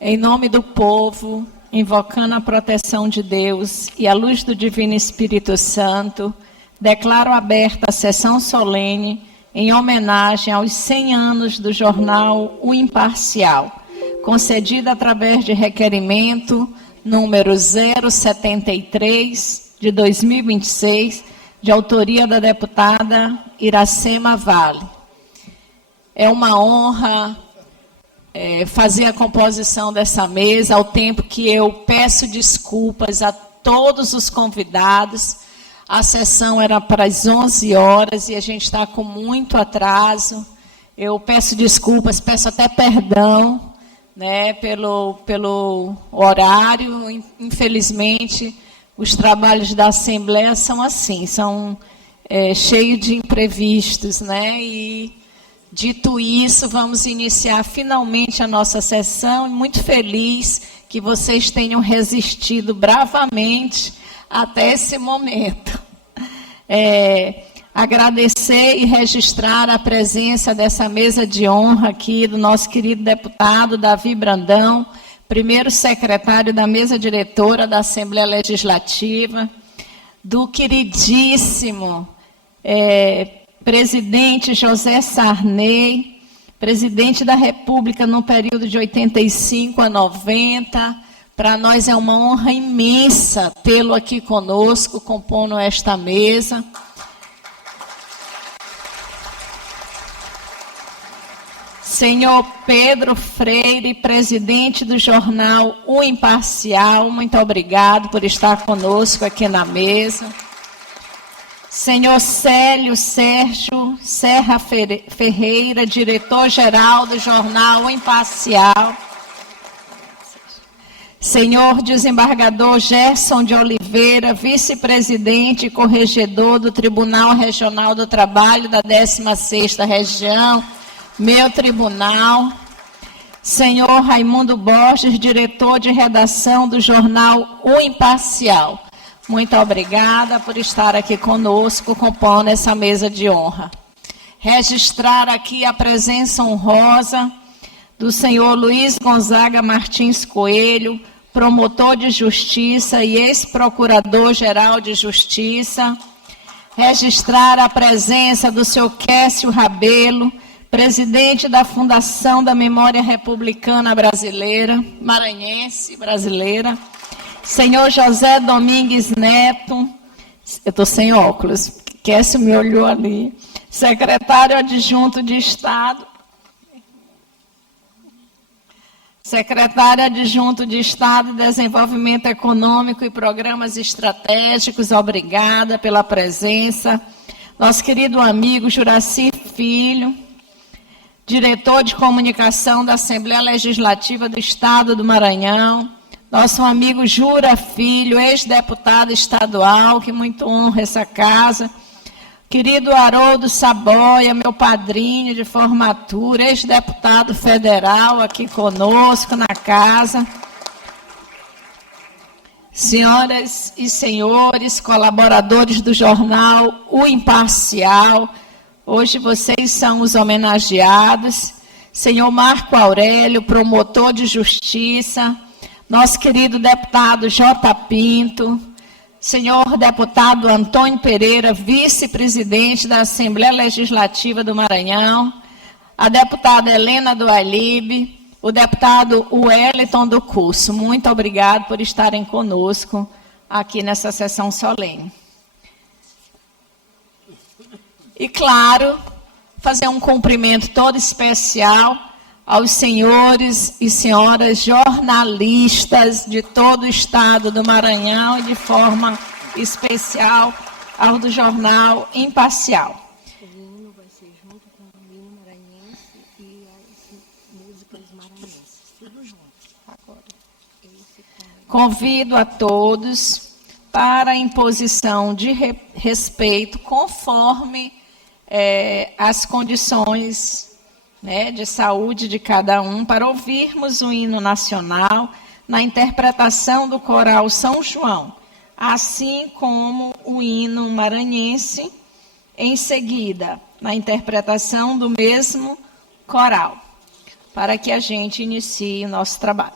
Em nome do povo, invocando a proteção de Deus e a luz do Divino Espírito Santo, declaro aberta a sessão solene em homenagem aos 100 anos do jornal O Imparcial, concedida através de requerimento número 073 de 2026, de autoria da deputada Iracema Vale. É uma honra fazer a composição dessa mesa, ao tempo que eu peço desculpas a todos os convidados. A sessão era para as 11 horas e a gente está com muito atraso. Eu peço desculpas, peço até perdão, né, pelo horário. Infelizmente, os trabalhos da Assembleia são assim, são cheios de imprevistos, né? E, dito isso, vamos iniciar finalmente a nossa sessão. Muito feliz que vocês tenham resistido bravamente até esse momento. Agradecer e registrar a presença dessa mesa de honra aqui do nosso querido deputado Davi Brandão, primeiro secretário da mesa diretora da Assembleia Legislativa, do queridíssimo presidente José Sarney, presidente da República no período de 85 a 90. Para nós é uma honra imensa tê-lo aqui conosco, compondo esta mesa. Senhor Pedro Freire, presidente do jornal O Imparcial, muito obrigado por estar conosco aqui na mesa. Senhor Célio Sérgio Serra Ferreira, diretor-geral do jornal O Imparcial. Senhor desembargador Gerson de Oliveira, vice-presidente e corregedor do Tribunal Regional do Trabalho da 16ª Região, meu tribunal. Senhor Raimundo Borges, diretor de redação do jornal O Imparcial. Muito obrigada por estar aqui conosco, compondo essa mesa de honra. Registrar aqui a presença honrosa do senhor Luiz Gonzaga Martins Coelho, promotor de justiça e ex-procurador-geral de justiça. Registrar a presença do senhor Quécio Rabelo, presidente da Fundação da Memória Republicana Brasileira, maranhense brasileira. Senhor José Domingues Neto, eu estou sem óculos, Quécio me olhou ali, secretário adjunto de Estado. Secretário adjunto de Estado de Desenvolvimento Econômico e Programas Estratégicos, obrigada pela presença. Nosso querido amigo Juraci Filho, diretor de comunicação da Assembleia Legislativa do Estado do Maranhão. Nosso amigo Jura Filho, ex-deputado estadual, que muito honra essa casa. Querido Haroldo Saboia, meu padrinho de formatura, ex-deputado federal aqui conosco na casa. Senhoras e senhores, colaboradores do jornal O Imparcial, hoje vocês são os homenageados. Senhor Marco Aurélio, promotor de justiça. Nosso querido deputado J. Pinto. Senhor deputado Antônio Pereira, vice-presidente da Assembleia Legislativa do Maranhão, a deputada Helena do Alibe, o deputado Wellington do Curso. Muito obrigado por estarem conosco aqui nessa sessão solene. E, claro, fazer um cumprimento todo especial aos senhores e senhoras jornalistas de todo o estado do Maranhão e, de forma especial, ao do jornal Imparcial. O hino vai ser junto com o hino maranhense e as músicas maranhenses, tudo junto. Agora, convido a todos para a imposição de respeito conforme as condições, né, de saúde de cada um, para ouvirmos o hino nacional na interpretação do coral São João, assim como o hino maranhense, em seguida, na interpretação do mesmo coral, para que a gente inicie o nosso trabalho.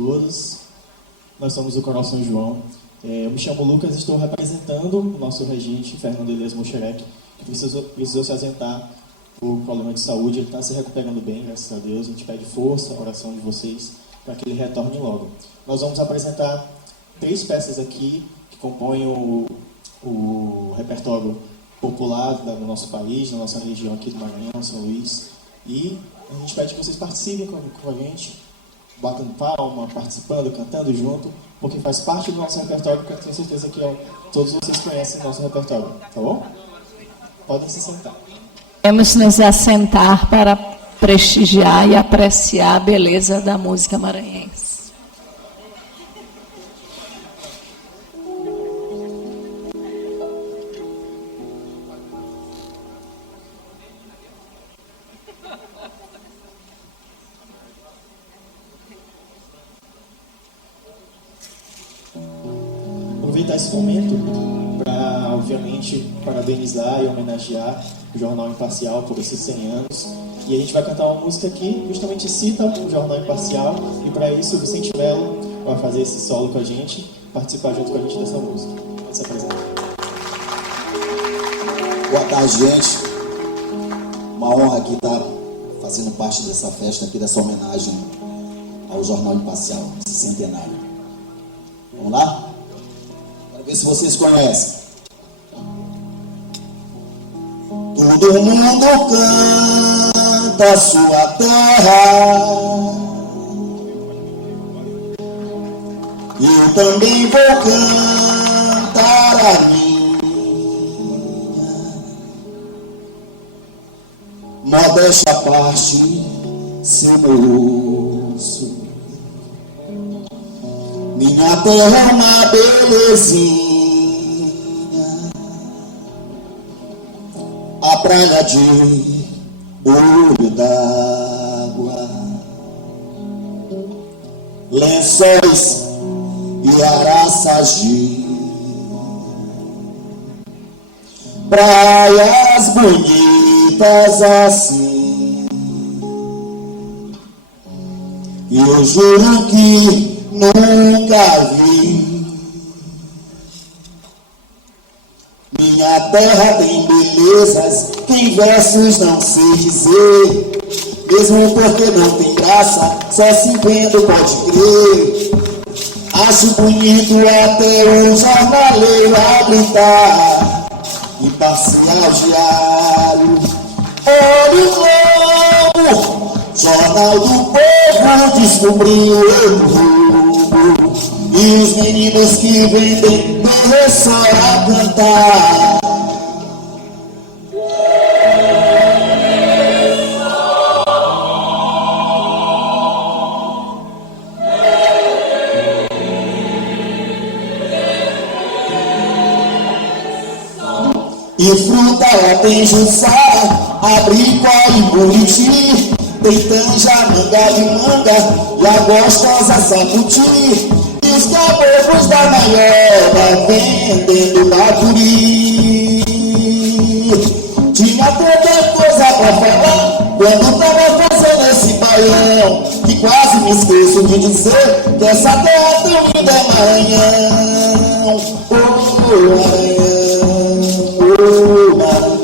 todos. Nós somos o Coral São João. Eu me chamo Lucas e estou representando o nosso regente, Fernando Elias Mocherec, que precisou se ausentar por problema de saúde. Ele está se recuperando bem, graças a Deus. A gente pede força, oração de vocês, para que ele retorne logo. Nós vamos apresentar 3 peças aqui, que compõem o repertório popular do nosso país, da nossa região aqui do Maranhão, São Luís. E a gente pede que vocês participem com a gente, batendo palma, participando, cantando junto, porque faz parte do nosso repertório, que eu tenho certeza que todos vocês conhecem o nosso repertório, tá bom? Podem se sentar. Vamos nos assentar para prestigiar e apreciar a beleza da música maranhense. Aproveitar esse momento para, obviamente, parabenizar e homenagear o Jornal Imparcial por esses 100 anos. E a gente vai cantar uma música que justamente cita o Jornal Imparcial, e para isso o Vicente Melo vai fazer esse solo com a gente, participar junto com a gente dessa música. Vamos se apresentar. Boa tarde, gente. Uma honra aqui estar fazendo parte dessa festa aqui, dessa homenagem ao Jornal Imparcial, esse centenário. Vamos lá? Quero ver se vocês conhecem. Todo mundo canta a sua terra, eu também vou cantar a minha. Modéstia à parte, seu moço, minha terra é uma belezinha, a praia de olho d'água, lençóis e araças de praias bonitas assim. E eu juro que nunca vi. Minha terra tem belezas que em versos não sei dizer, mesmo porque não tem graça, só se vendo pode crer. Acho bonito até o jornaleiro a gritar, imparcial diário, olho novo, jornal do povo descobriu o rumo, e os meninos que vendem só a cantar. E fruta ela tem jussara, abricó e buriti, tem tanja, manga de manga e a gostosa sacuti. E os caboclos da Maioba vendendo bacuri. Tinha tanta coisa pra falar quando tava fazendo esse baião, que quase me esqueço de dizer que essa terra tão linda é Maranhão. Oh, Maranhão, oh, Maranhão.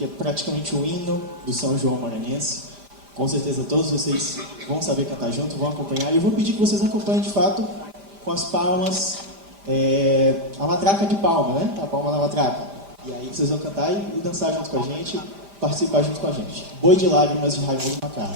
que é praticamente o hino do São João Maranhense. Com certeza todos vocês vão saber cantar junto, vão acompanhar. E eu vou pedir que vocês acompanhem de fato com as palmas, a matraca de palma, né? A palma na matraca. E aí vocês vão cantar e dançar junto com a gente, participar junto com a gente. Boi de Lágrimas de Raimundo Macari.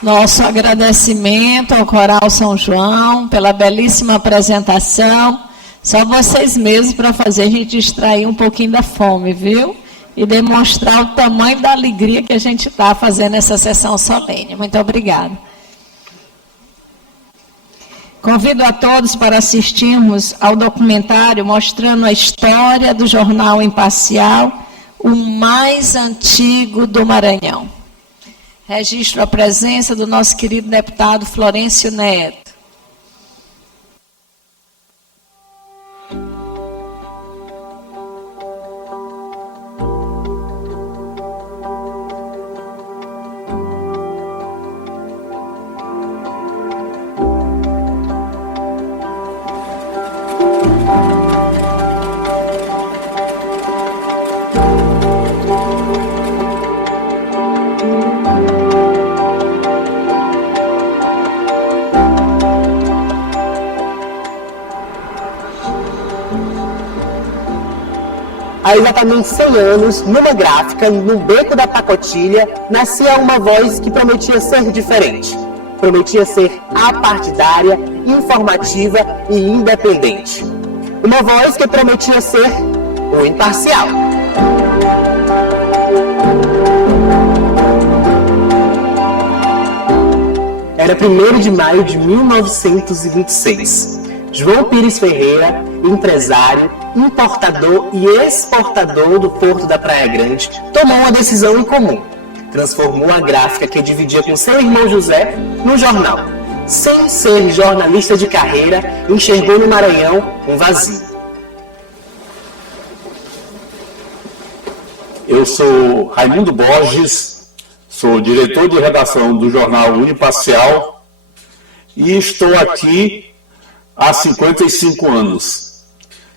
Nosso agradecimento ao Coral São João pela belíssima apresentação. Só vocês mesmos para fazer a gente distrair um pouquinho da fome, viu? E demonstrar o tamanho da alegria que a gente está fazendo essa sessão solene. Muito obrigada. Convido a todos para assistirmos ao documentário mostrando a história do jornal Imparcial, o mais antigo do Maranhão. Registro a presença do nosso querido deputado Florencio Neto. Há exatamente 100 anos, numa gráfica, no beco da Pacotilha, nascia uma voz que prometia ser diferente. Prometia ser apartidária, informativa e independente. Uma voz que prometia ser o imparcial. Era 1º de maio de 1926. João Pires Ferreira empresário, importador e exportador do Porto da Praia Grande, tomou uma decisão em comum. Transformou a gráfica que dividia com seu irmão José no jornal. Sem ser jornalista de carreira, enxergou no Maranhão um vazio. Eu sou Raimundo Borges, sou diretor de redação do jornal Uniparcial e estou aqui há 55 anos.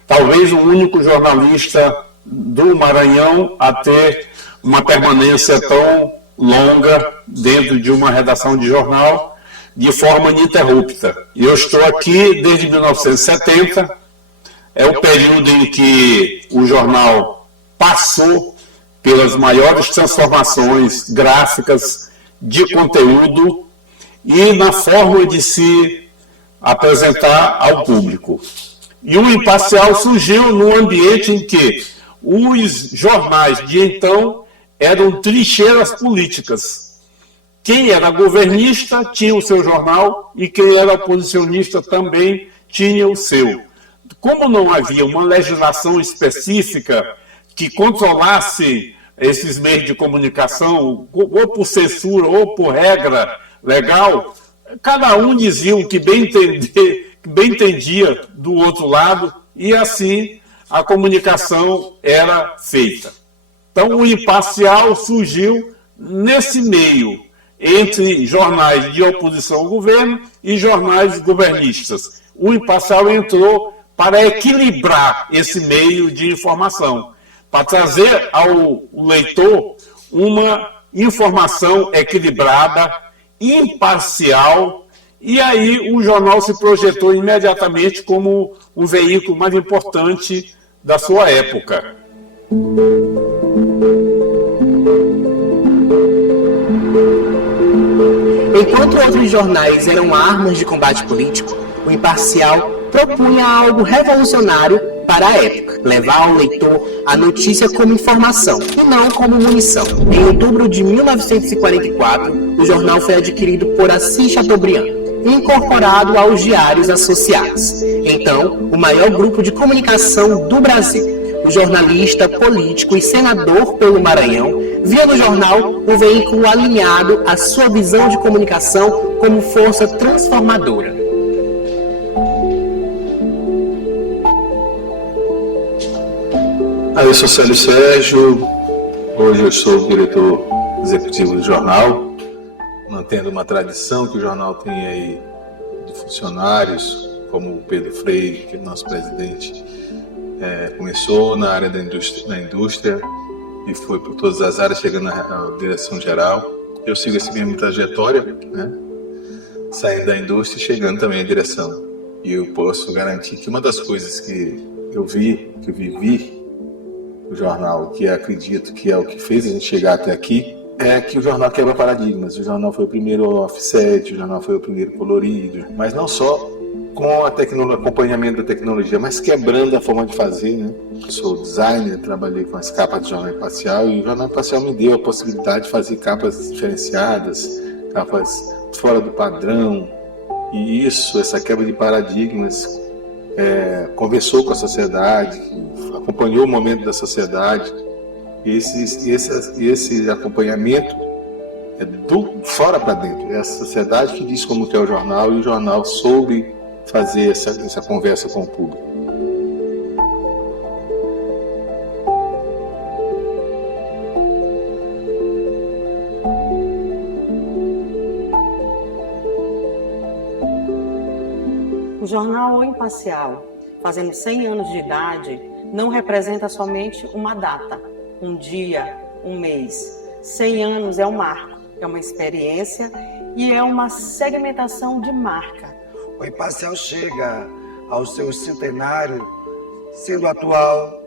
Talvez o único jornalista do Maranhão a ter uma permanência tão longa dentro de uma redação de jornal de forma ininterrupta. E eu estou aqui desde 1970, é o período em que o jornal passou pelas maiores transformações gráficas de conteúdo e na forma de se apresentar ao público. E o Imparcial surgiu num ambiente em que os jornais de então eram trincheiras políticas. Quem era governista tinha o seu jornal e quem era oposicionista também tinha o seu. Como não havia uma legislação específica que controlasse esses meios de comunicação, ou por censura ou por regra legal, cada um dizia o que bem entendia do outro lado, e assim a comunicação era feita. Então o Imparcial surgiu nesse meio, entre jornais de oposição ao governo e jornais governistas. O Imparcial entrou para equilibrar esse meio de informação, para trazer ao leitor uma informação equilibrada, imparcial, e aí o jornal se projetou imediatamente como o veículo mais importante da sua época. Enquanto outros jornais eram armas de combate político, o Imparcial propunha algo revolucionário para a época: levar ao leitor a notícia como informação e não como munição. Em outubro de 1944, o jornal foi adquirido por Assis Chateaubriand e incorporado aos Diários Associados, então o maior grupo de comunicação do Brasil. O jornalista, político e senador pelo Maranhão via no jornal um veículo alinhado à sua visão de comunicação como força transformadora. Eu sou Célio Sérgio, hoje eu sou diretor executivo do jornal, mantendo uma tradição que o jornal tem aí de funcionários, como o Pedro Freire, que é o nosso presidente, começou na área da indústria e foi por todas as áreas, chegando à direção geral. Eu sigo essa mesma trajetória, né? Saindo da indústria e chegando também à direção. E eu posso garantir que uma das coisas que eu vivi no jornal, que acredito que é o que fez a gente chegar até aqui, é que o jornal quebra paradigmas. O jornal foi o primeiro offset, o jornal foi o primeiro colorido, mas não só com acompanhamento da tecnologia, mas quebrando a forma de fazer, né? Eu sou designer, trabalhei com as capas do Jornal Imparcial e o Jornal Imparcial me deu a possibilidade de fazer capas diferenciadas, capas fora do padrão, e essa quebra de paradigmas conversou com a sociedade, acompanhou o momento da sociedade, e esse acompanhamento é do fora para dentro, é a sociedade que diz como que é o jornal, e o jornal soube fazer essa conversa com o público. O jornal O Imparcial, fazendo 100 anos de idade, não representa somente uma data, um dia, um mês. 100 anos é um marco, é uma experiência e é uma segmentação de marca. O Imparcial chega ao seu centenário sendo atual,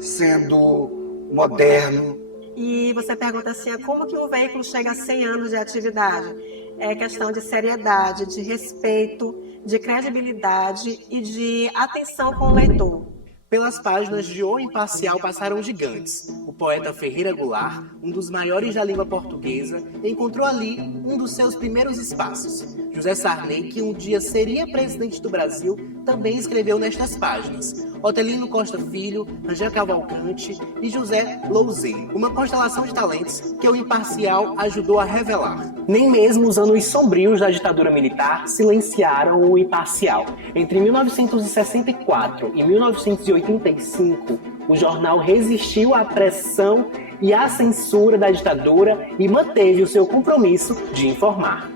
sendo moderno. E você pergunta assim, como que um veículo chega a 100 anos de atividade? É questão de seriedade, de respeito, de credibilidade e de atenção com o leitor. Pelas páginas de O Imparcial passaram gigantes. O poeta Ferreira Goulart, um dos maiores da língua portuguesa, encontrou ali um dos seus primeiros espaços. José Sarney, que um dia seria presidente do Brasil, também escreveu nestas páginas. Otelino Costa Filho, Angel Cavalcante e José Louzeiro. Uma constelação de talentos que o Imparcial ajudou a revelar. Nem mesmo os anos sombrios da ditadura militar silenciaram o Imparcial. Entre 1964 e 1985, o jornal resistiu à pressão e à censura da ditadura e manteve o seu compromisso de informar.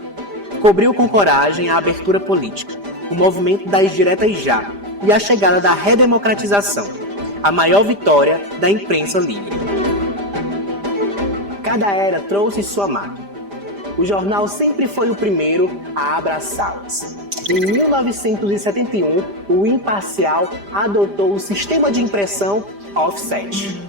Cobriu com coragem a abertura política, o movimento das diretas já e a chegada da redemocratização, a maior vitória da imprensa livre. Cada era trouxe sua marca. O jornal sempre foi o primeiro a abraçá-las. Em 1971, o Imparcial adotou o sistema de impressão offset.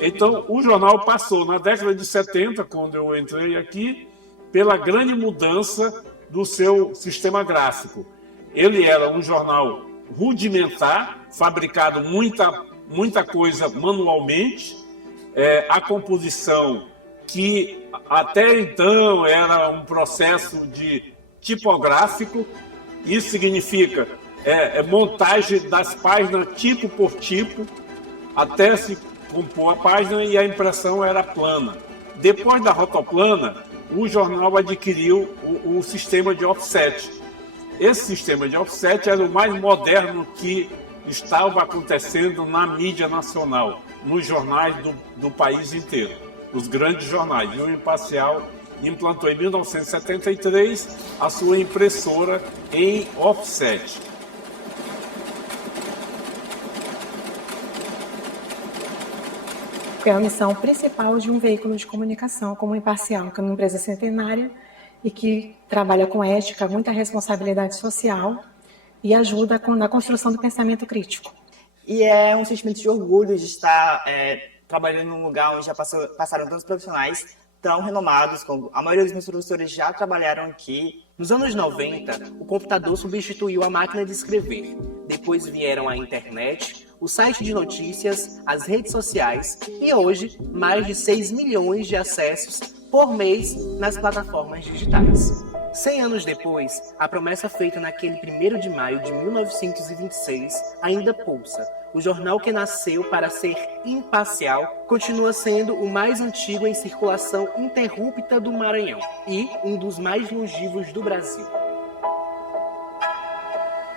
Então, o jornal passou, na década de 70, quando eu entrei aqui, pela grande mudança do seu sistema gráfico. Ele era um jornal rudimentar, fabricado muita coisa manualmente, a composição que até então era um processo de tipográfico, isso significa montagem das páginas tipo por tipo, até se compor a página, e a impressão era plana. Depois da rotoplana, o jornal adquiriu o sistema de offset. Esse sistema de offset era o mais moderno que estava acontecendo na mídia nacional, nos jornais do país inteiro, os grandes jornais. E o Imparcial implantou em 1973 a sua impressora em offset. É a missão principal de um veículo de comunicação como o Imparcial, que é uma empresa centenária e que trabalha com ética, muita responsabilidade social e ajuda na construção do pensamento crítico. E é um sentimento de orgulho de estar trabalhando num lugar onde já passaram tantos profissionais tão renomados, como a maioria dos meus professores já trabalharam aqui. Nos anos 90, o computador substituiu a máquina de escrever. Depois vieram a internet, o site de notícias, as redes sociais e hoje mais de 6 milhões de acessos por mês nas plataformas digitais. 100 anos depois, a promessa feita naquele 1º de maio de 1926 ainda pulsa. O jornal que nasceu para ser imparcial continua sendo o mais antigo em circulação interrupta do Maranhão e um dos mais longevos do Brasil.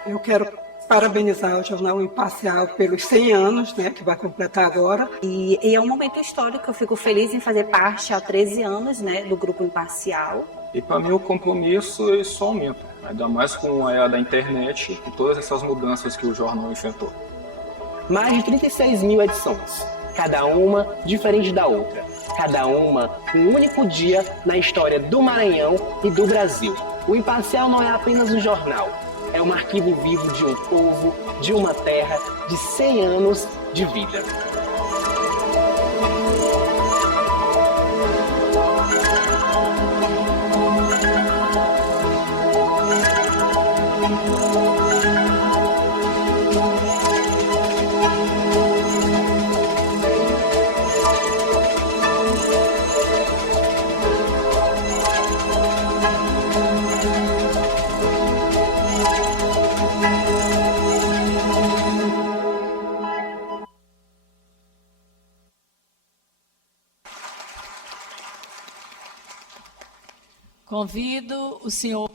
Eu quero parabenizar o Jornal Imparcial pelos 100 anos, que vai completar agora. E é um momento histórico, eu fico feliz em fazer parte há 13 anos do Grupo Imparcial. E para mim o compromisso só aumenta, ainda mais com a era da internet e todas essas mudanças que o jornal enfrentou. Mais de 36 mil edições, cada uma diferente da outra, cada uma um único dia na história do Maranhão e do Brasil. O Imparcial não é apenas um jornal, é um arquivo vivo de um povo, de uma terra, de 100 anos de vida. Convido o senhor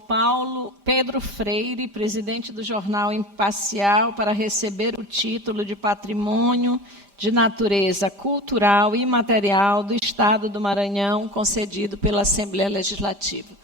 Pedro Freire, presidente do Jornal Imparcial, para receber o título de Patrimônio de Natureza Cultural e Imaterial do Estado do Maranhão, concedido pela Assembleia Legislativa.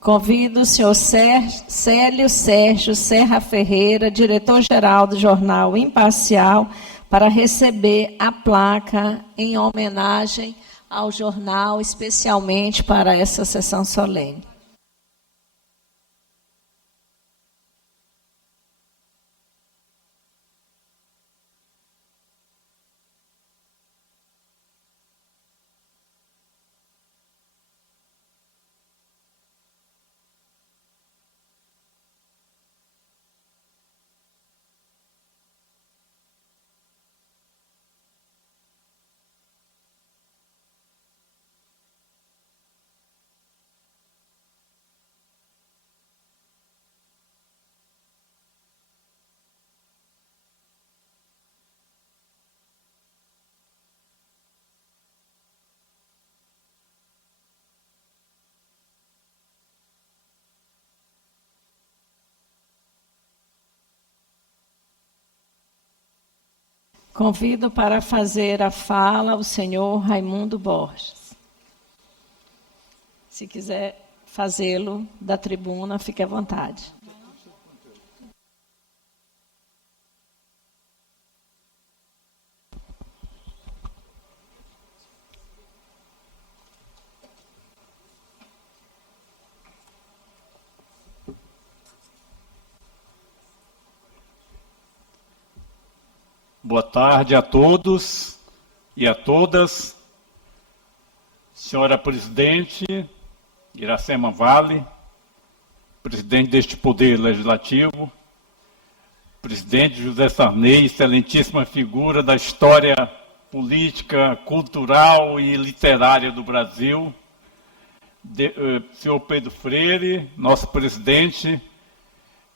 Convido o senhor Célio Sérgio Serra Ferreira, diretor-geral do Jornal Imparcial, para receber a placa em homenagem ao jornal, especialmente para essa sessão solene. Convido para fazer a fala o senhor Raimundo Borges. Se quiser fazê-lo da tribuna, fique à vontade. Boa tarde a todos e a todas. Senhora Presidente Iracema Vale, presidente deste Poder Legislativo, presidente José Sarney, excelentíssima figura da história política, cultural e literária do Brasil, senhor Pedro Freire, nosso presidente,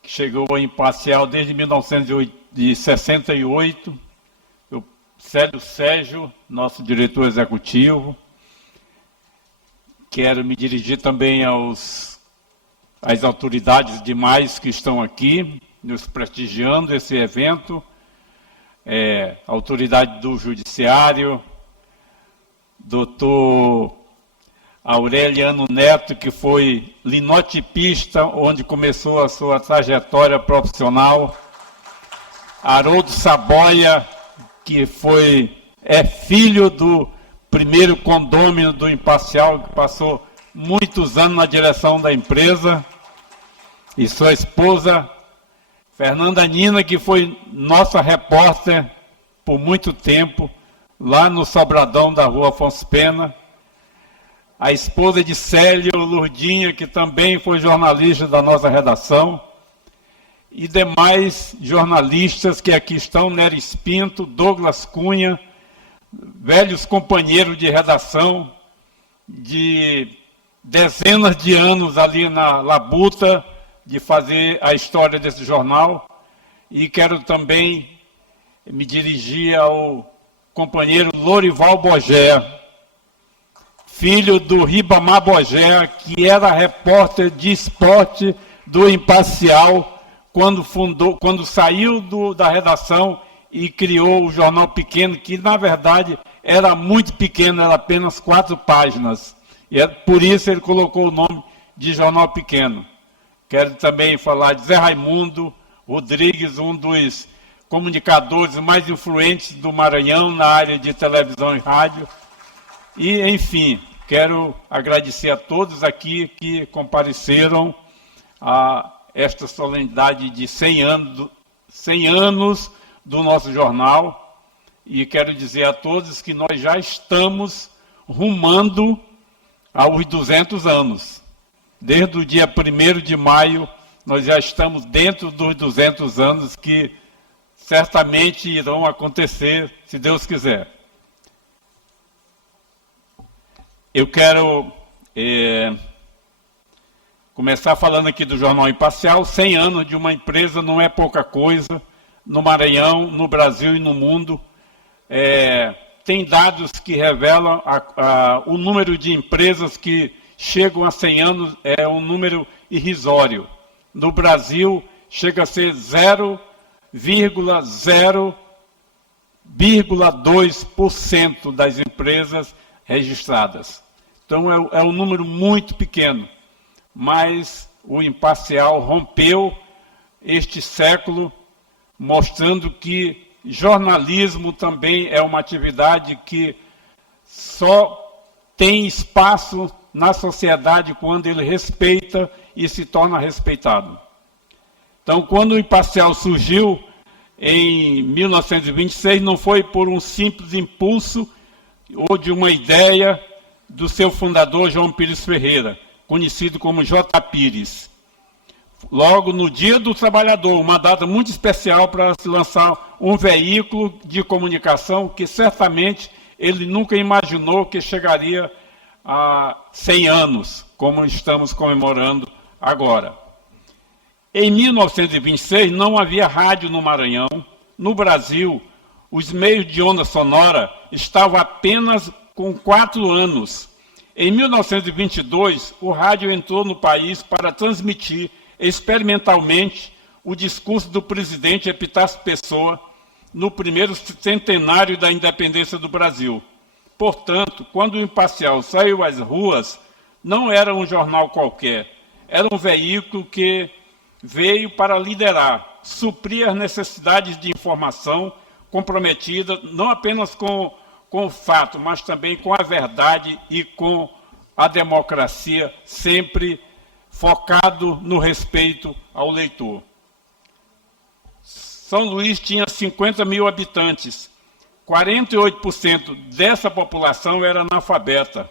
que chegou a imparcial desde 1968, o Célio Sérgio, nosso diretor executivo. Quero me dirigir também às autoridades demais que estão aqui, nos prestigiando esse evento, autoridade do Judiciário, doutor Aureliano Neto, que foi linotipista, onde começou a sua trajetória profissional, Haroldo Saboia, que é filho do primeiro condômino do Imparcial, que passou muitos anos na direção da empresa, e sua esposa, Fernanda Nina, que foi nossa repórter por muito tempo, lá no Sobradão da Rua Afonso Pena, a esposa de Célio, Lourdinha, que também foi jornalista da nossa redação, e demais jornalistas que aqui estão, Nery Pinto, Douglas Cunha, velhos companheiros de redação, de dezenas de anos ali na labuta de fazer a história desse jornal. E quero também me dirigir ao companheiro Lorival Bogé, filho do Ribamar Bogé, que era repórter de esporte do Imparcial, quando saiu da redação e criou o Jornal Pequeno, que na verdade era muito pequeno, era apenas 4 páginas. E por isso ele colocou o nome de Jornal Pequeno. Quero também falar de Zé Raimundo Rodrigues, um dos comunicadores mais influentes do Maranhão na área de televisão e rádio. E, enfim, quero agradecer a todos aqui que compareceram a esta solenidade de 100 anos do nosso jornal, e quero dizer a todos que nós já estamos rumando aos 200 anos. Desde o dia 1º de maio, nós já estamos dentro dos 200 anos que certamente irão acontecer, se Deus quiser. Eu quero começar falando aqui do Jornal Imparcial. 100 anos de uma empresa não é pouca coisa, no Maranhão, no Brasil e no mundo. Tem dados que revelam o número de empresas que chegam a 100 anos, é um número irrisório. No Brasil, chega a ser 0,2% das empresas registradas. Então, é um número muito pequeno, mas o Imparcial rompeu este século, mostrando que jornalismo também é uma atividade que só tem espaço na sociedade quando ele respeita e se torna respeitado. Então, quando o Imparcial surgiu em 1926, não foi por um simples impulso ou de uma ideia do seu fundador, João Pires Ferreira, conhecido como J. Pires. Logo no Dia do Trabalhador, uma data muito especial para se lançar um veículo de comunicação que certamente ele nunca imaginou que chegaria a 100 anos, como estamos comemorando agora. Em 1926, não havia rádio no Maranhão. No Brasil, os meios de onda sonora estavam apenas com 4 anos. Em 1922, o rádio entrou no país para transmitir experimentalmente o discurso do presidente Epitácio Pessoa no primeiro centenário da independência do Brasil. Portanto, quando o Imparcial saiu às ruas, não era um jornal qualquer, era um veículo que veio para liderar, suprir as necessidades de informação comprometida não apenas com o fato, mas também com a verdade e com a democracia, sempre focado no respeito ao leitor. São Luís tinha 50 mil habitantes. 48% dessa população era analfabeta.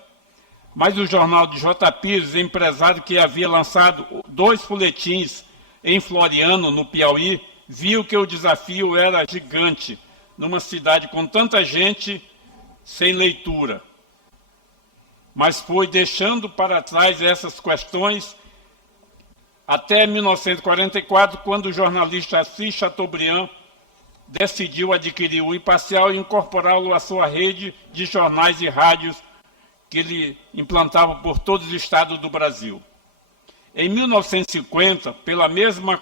Mas o jornal de J. Pires, empresário que havia lançado 2 folhetins em Floriano, no Piauí, viu que o desafio era gigante numa cidade com tanta gente sem leitura. Mas foi deixando para trás essas questões até 1944, quando o jornalista Assis Chateaubriand decidiu adquirir o Imparcial e incorporá-lo à sua rede de jornais e rádios que ele implantava por todos os estados do Brasil. Em 1950, pela mesma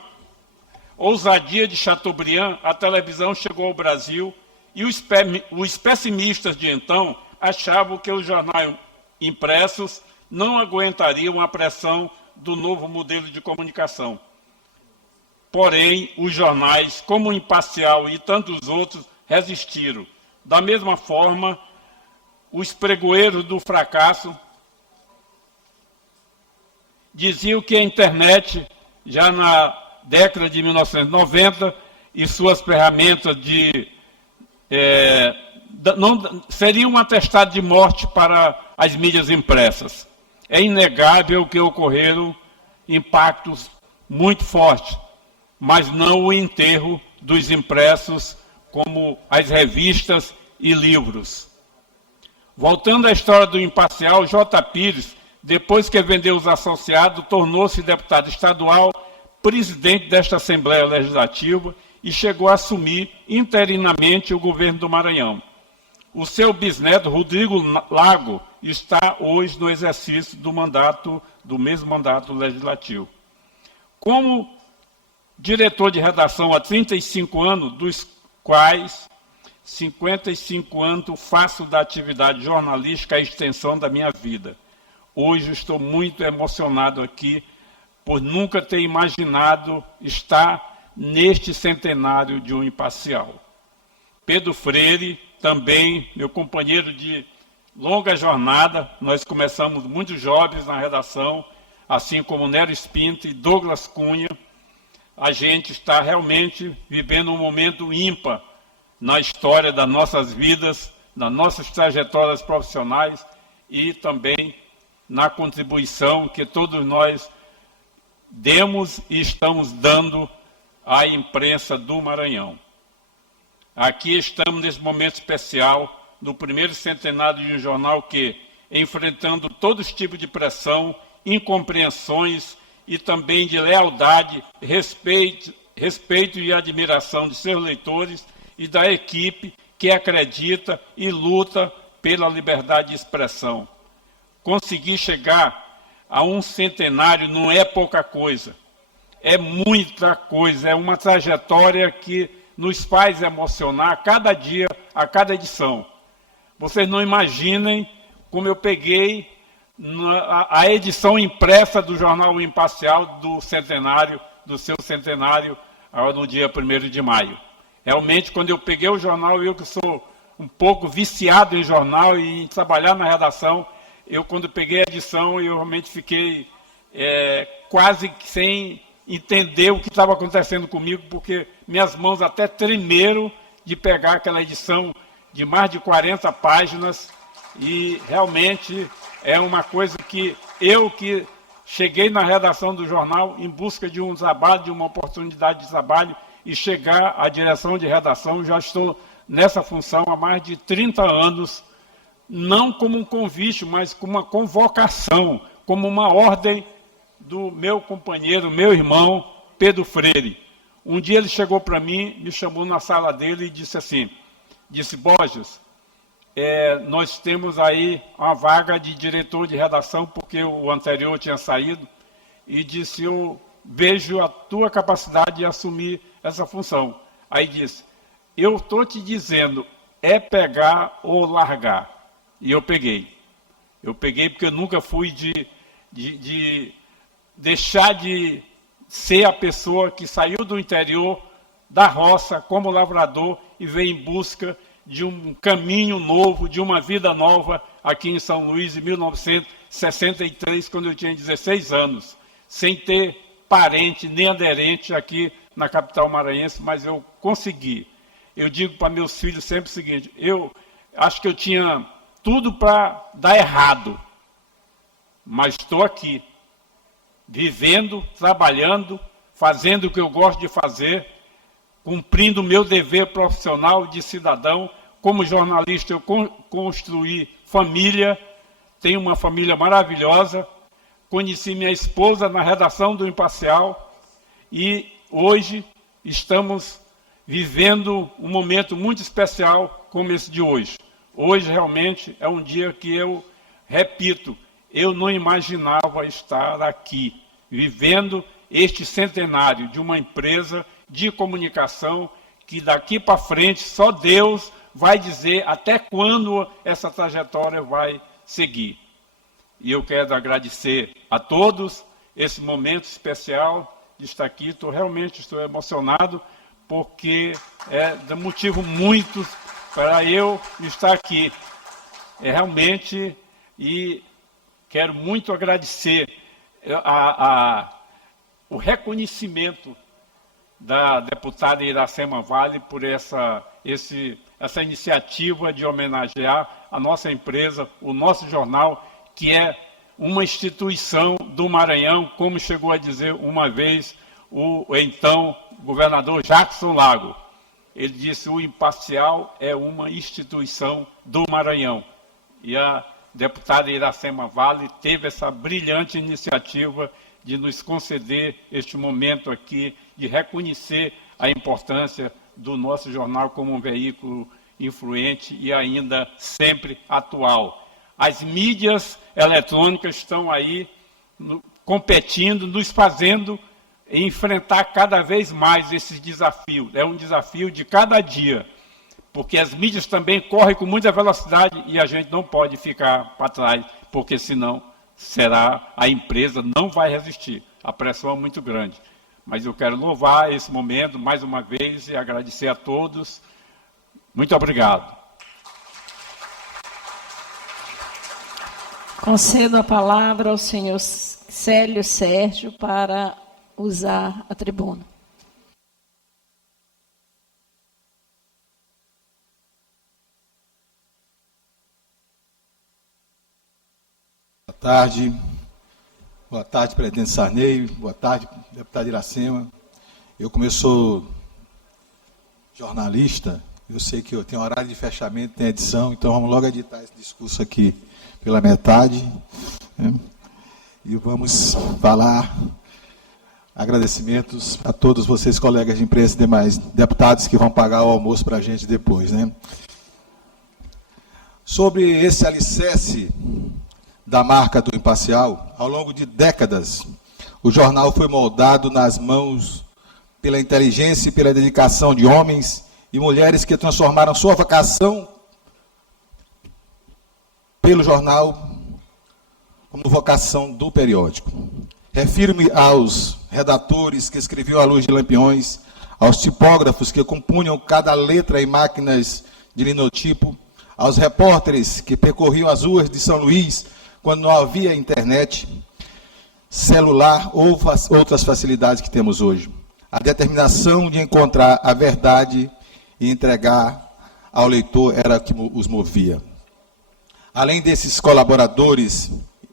ousadia de Chateaubriand, a televisão chegou ao Brasil e os pessimistas de então achavam que os jornais impressos não aguentariam a pressão do novo modelo de comunicação. Porém, os jornais, como o Imparcial e tantos outros, resistiram. Da mesma forma, os pregoeiros do fracasso diziam que a internet, já na década de 1990, e suas ferramentas não seria um atestado de morte para as mídias impressas. É inegável que ocorreram impactos muito fortes, mas não o enterro dos impressos, como as revistas e livros. Voltando à história do Imparcial, J. Pires, depois que vendeu os associados, tornou-se deputado estadual, presidente desta Assembleia Legislativa e chegou a assumir interinamente o governo do Maranhão. O seu bisneto, Rodrigo Lago, está hoje no exercício do mesmo mandato legislativo. Como diretor de redação há 35 anos, dos quais 55 anos faço da atividade jornalística a extensão da minha vida. Hoje estou muito emocionado aqui por nunca ter imaginado estar neste centenário de um Imparcial. Pedro Freire, também meu companheiro de longa jornada, nós começamos muito jovens na redação, assim como Nero Espinto e Douglas Cunha. A gente está realmente vivendo um momento ímpar na história das nossas vidas, nas nossas trajetórias profissionais e também na contribuição que todos nós demos e estamos dando à imprensa do Maranhão. Aqui estamos nesse momento especial, no primeiro centenário de um jornal que, enfrentando todos os tipos de pressão, incompreensões e também de lealdade, respeito e admiração de seus leitores e da equipe que acredita e luta pela liberdade de expressão. Conseguir chegar a um centenário não é pouca coisa, é muita coisa, é uma trajetória que nos faz emocionar a cada dia, a cada edição. Vocês não imaginem como eu peguei a edição impressa do jornal Imparcial do centenário, do seu centenário, no dia 1º de maio. Realmente, quando eu peguei o jornal, eu que sou um pouco viciado em jornal e em trabalhar na redação, quando peguei a edição, eu realmente fiquei quase sem entender o que estava acontecendo comigo, porque minhas mãos até tremeram de pegar aquela edição de mais de 40 páginas, e realmente é uma coisa que eu que cheguei na redação do jornal em busca de um trabalho, de uma oportunidade de trabalho, e chegar à direção de redação, já estou nessa função há mais de 30 anos, não como um convite, mas como uma convocação, como uma ordem do meu companheiro, meu irmão, Pedro Freire. Um dia ele chegou para mim, me chamou na sala dele e disse assim, Borges, nós temos aí uma vaga de diretor de redação, porque o anterior tinha saído, e disse, eu vejo a tua capacidade de assumir essa função. Aí disse, eu estou te dizendo, é pegar ou largar. E eu peguei. Eu peguei porque eu nunca fui de deixar de ser a pessoa que saiu do interior, da roça, como lavrador, e veio em busca de um caminho novo, de uma vida nova, aqui em São Luís, em 1963, quando eu tinha 16 anos, sem ter parente nem aderente aqui na capital maranhense, mas eu consegui. Eu digo para meus filhos sempre o seguinte, eu acho que eu tinha tudo para dar errado, mas estou aqui, vivendo, trabalhando, fazendo o que eu gosto de fazer, cumprindo o meu dever profissional de cidadão. Como jornalista, eu construí família, tenho uma família maravilhosa, conheci minha esposa na redação do Imparcial e hoje estamos vivendo um momento muito especial como esse de hoje. Hoje realmente é um dia que eu repito, eu não imaginava estar aqui, vivendo este centenário de uma empresa de comunicação que daqui para frente só Deus vai dizer até quando essa trajetória vai seguir. E eu quero agradecer a todos esse momento especial de estar aqui. Realmente estou emocionado, porque é de motivo muito para eu estar aqui. Realmente, e quero muito agradecer o reconhecimento da deputada Iracema Vale por essa iniciativa de homenagear a nossa empresa, o nosso jornal, que é uma instituição do Maranhão, como chegou a dizer uma vez o então governador Jackson Lago. Ele disse, o Imparcial é uma instituição do Maranhão. E a deputada Iracema Vale teve essa brilhante iniciativa de nos conceder este momento aqui, de reconhecer a importância do nosso jornal como um veículo influente e ainda sempre atual. As mídias eletrônicas estão aí competindo, nos fazendo enfrentar cada vez mais esses desafios. É um desafio de cada dia, porque as mídias também correm com muita velocidade e a gente não pode ficar para trás, porque senão a empresa não vai resistir. A pressão é muito grande. Mas eu quero louvar esse momento mais uma vez e agradecer a todos. Muito obrigado. Concedo a palavra ao senhor Célio Sérgio para usar a tribuna. Boa tarde, presidente Sarney, boa tarde, deputado Iracema. Eu, como eu sou jornalista, eu sei que eu tenho horário de fechamento, tem edição, então vamos logo editar esse discurso aqui pela metade, né? E vamos falar agradecimentos a todos vocês, colegas de imprensa e demais deputados que vão pagar o almoço para a gente depois, né? Sobre esse alicerce da marca do Imparcial, ao longo de décadas, o jornal foi moldado nas mãos pela inteligência e pela dedicação de homens e mulheres que transformaram sua vocação pelo jornal como vocação do periódico. Refiro-me aos redatores que escreviam à luz de lampiões, aos tipógrafos que compunham cada letra em máquinas de linotipo, aos repórteres que percorriam as ruas de São Luís quando não havia internet, celular ou outras facilidades que temos hoje. A determinação de encontrar a verdade e entregar ao leitor era o que os movia. Além desses colaboradores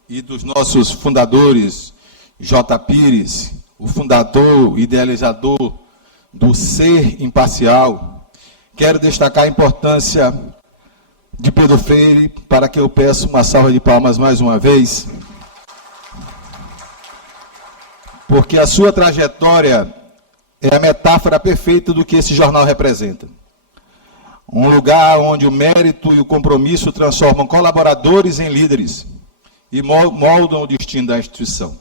e dos nossos fundadores, J. Pires, o fundador, idealizador do Ser Imparcial, quero destacar a importância de Pedro Freire, para que eu peço uma salva de palmas mais uma vez, porque a sua trajetória é a metáfora perfeita do que esse jornal representa. Um lugar onde o mérito e o compromisso transformam colaboradores em líderes e moldam o destino da instituição.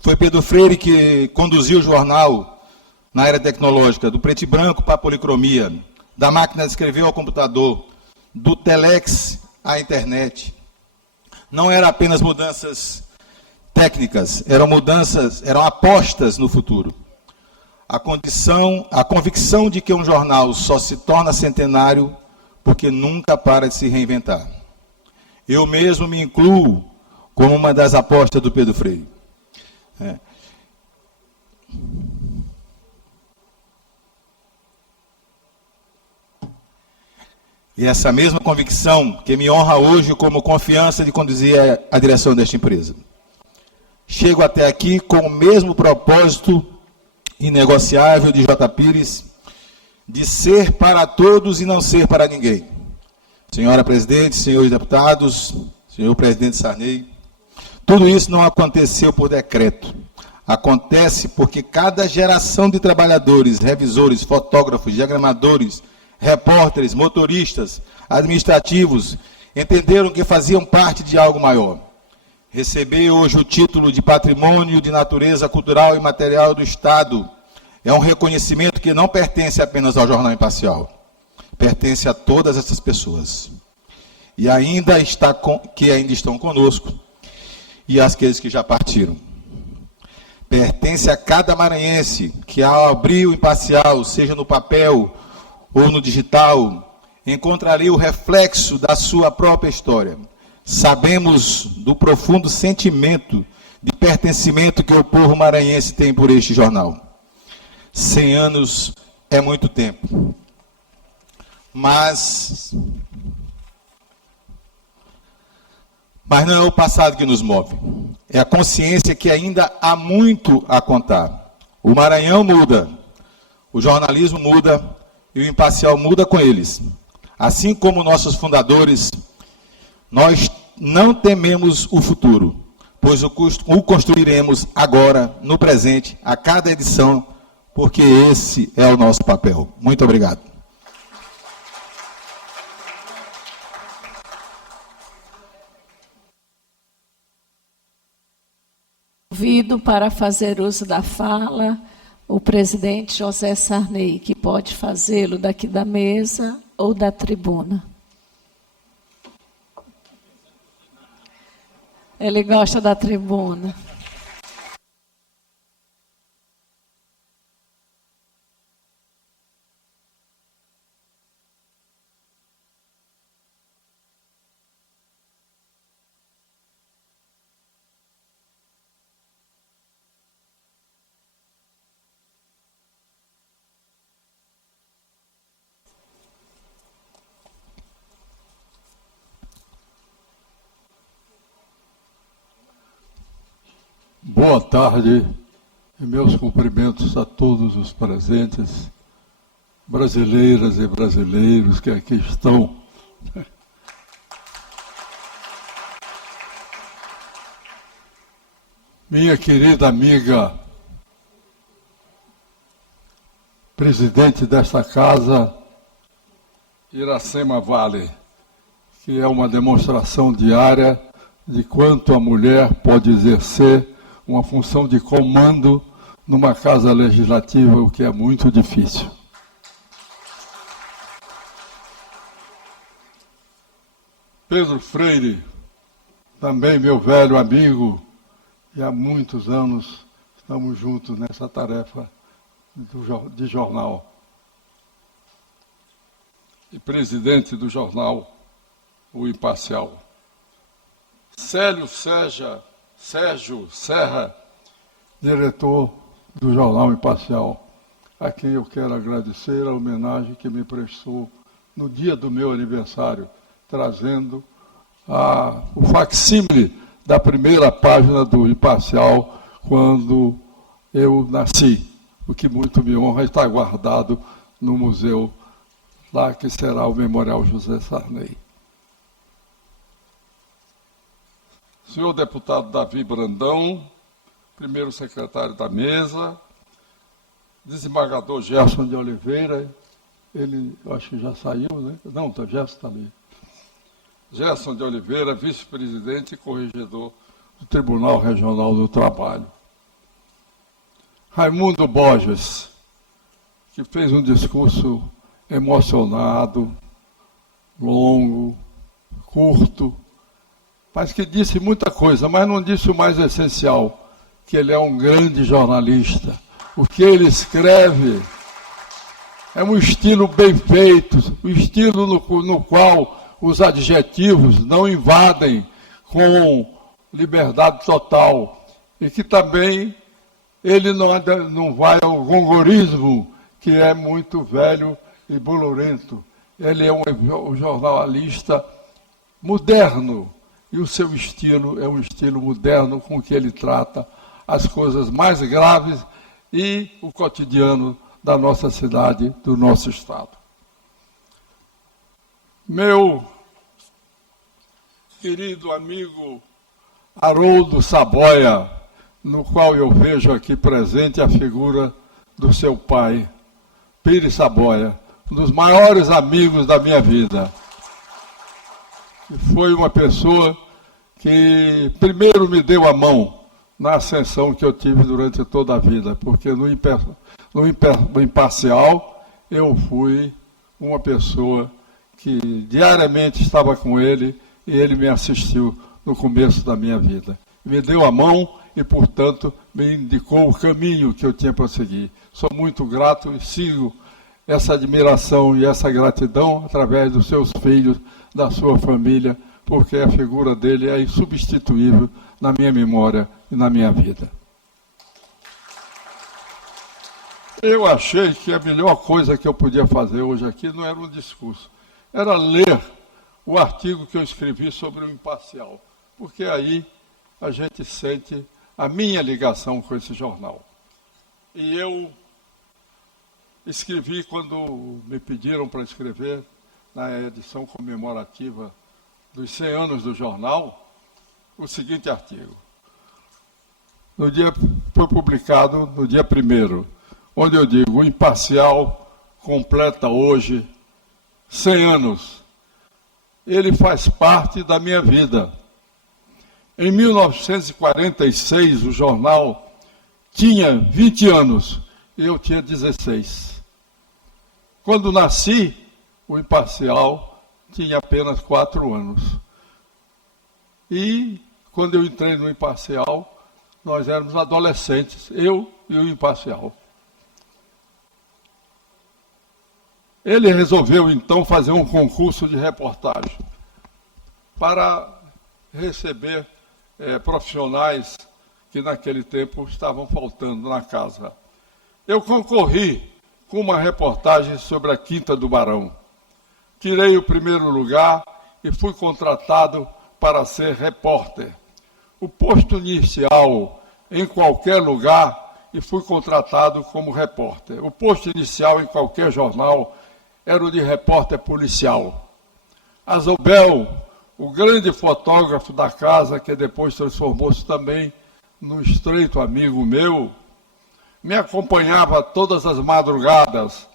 Foi Pedro Freire que conduziu o jornal na era tecnológica, do preto e branco para a policromia, da máquina de escrever ao computador, do telex à internet. Não eram apenas mudanças técnicas, eram apostas no futuro. A convicção de que um jornal só se torna centenário porque nunca para de se reinventar. Eu mesmo me incluo como uma das apostas do Pedro Freire. E essa mesma convicção que me honra hoje como confiança de conduzir a direção desta empresa. Chego até aqui com o mesmo propósito inegociável de J. Pires, de ser para todos e não ser para ninguém. Senhora Presidente, senhores deputados, senhor Presidente Sarney, tudo isso não aconteceu por decreto. Acontece porque cada geração de trabalhadores, revisores, fotógrafos, diagramadores, repórteres, motoristas, administrativos, entenderam que faziam parte de algo maior. Receber hoje o título de Patrimônio de Natureza Cultural e Material do Estado é um reconhecimento que não pertence apenas ao Jornal Imparcial, pertence a todas essas pessoas. E ainda estão conosco, e aqueles que já partiram. Pertence a cada maranhense que, ao abrir o Imparcial, seja no papel ou no digital, encontraria o reflexo da sua própria história. Sabemos do profundo sentimento de pertencimento que o povo maranhense tem por este jornal. 100 anos é muito tempo. Mas não é o passado que nos move. É a consciência que ainda há muito a contar. O Maranhão muda, o jornalismo muda e o Imparcial muda com eles. Assim como nossos fundadores, nós não tememos o futuro, pois o construiremos agora, no presente, a cada edição, porque esse é o nosso papel. Muito obrigado. Convido para fazer uso da fala o presidente José Sarney, que pode fazê-lo daqui da mesa ou da tribuna. Ele gosta da tribuna. Boa tarde e meus cumprimentos a todos os presentes, brasileiras e brasileiros que aqui estão. Minha querida amiga, presidente desta casa, Iracema Vale, que é uma demonstração diária de quanto a mulher pode exercer uma função de comando numa casa legislativa, o que é muito difícil. Pedro Freire, também meu velho amigo, e há muitos anos estamos juntos nessa tarefa de jornal. E presidente do jornal O Imparcial. Sérgio Serra, diretor do Jornal Imparcial, a quem eu quero agradecer a homenagem que me prestou no dia do meu aniversário, trazendo o facsímile da primeira página do Imparcial quando eu nasci, o que muito me honra, está guardado no museu, lá que será o Memorial José Sarney. Senhor deputado Davi Brandão, primeiro secretário da mesa, desembargador Gerson de Oliveira, ele, eu acho que já saiu, né? Não, o Gerson está ali. Gerson de Oliveira, vice-presidente e corregedor do Tribunal Regional do Trabalho. Raimundo Borges, que fez um discurso emocionado, longo, curto, mas que disse muita coisa, mas não disse o mais essencial, que ele é um grande jornalista. O que ele escreve é um estilo bem feito, um estilo no qual os adjetivos não invadem com liberdade total, e que também ele não vai ao gongorismo, que é muito velho e bolorento. Ele é um jornalista moderno, e o seu estilo é um estilo moderno com que ele trata as coisas mais graves e o cotidiano da nossa cidade, do nosso estado. Meu querido amigo Haroldo Saboia, no qual eu vejo aqui presente a figura do seu pai, Pires Saboia, um dos maiores amigos da minha vida. E foi uma pessoa que primeiro me deu a mão na ascensão que eu tive durante toda a vida, porque no Imparcial eu fui uma pessoa que diariamente estava com ele e ele me assistiu no começo da minha vida. Me deu a mão e, portanto, me indicou o caminho que eu tinha para seguir. Sou muito grato e sigo essa admiração e essa gratidão através dos seus filhos, da sua família, porque a figura dele é insubstituível na minha memória e na minha vida. Eu achei que a melhor coisa que eu podia fazer hoje aqui não era um discurso, era ler o artigo que eu escrevi sobre o Imparcial, porque aí a gente sente a minha ligação com esse jornal. E eu escrevi, quando me pediram para escrever, na edição comemorativa dos 100 anos do jornal, o seguinte artigo. Foi publicado no dia 1º, onde eu digo: o Imparcial completa hoje 100 anos. Ele faz parte da minha vida. Em 1946, o jornal tinha 20 anos e eu tinha 16. Quando nasci, o Imparcial tinha apenas 4 anos. E, quando eu entrei no Imparcial, nós éramos adolescentes, eu e o Imparcial. Ele resolveu, então, fazer um concurso de reportagem para receber profissionais que, naquele tempo, estavam faltando na casa. Eu concorri com uma reportagem sobre a Quinta do Barão. Tirei o 1º lugar e fui contratado para ser repórter. O posto inicial em qualquer lugar e fui contratado como repórter. O posto inicial em qualquer jornal era o de repórter policial. Azobel, o grande fotógrafo da casa, que depois transformou-se também num estreito amigo meu, me acompanhava todas as madrugadas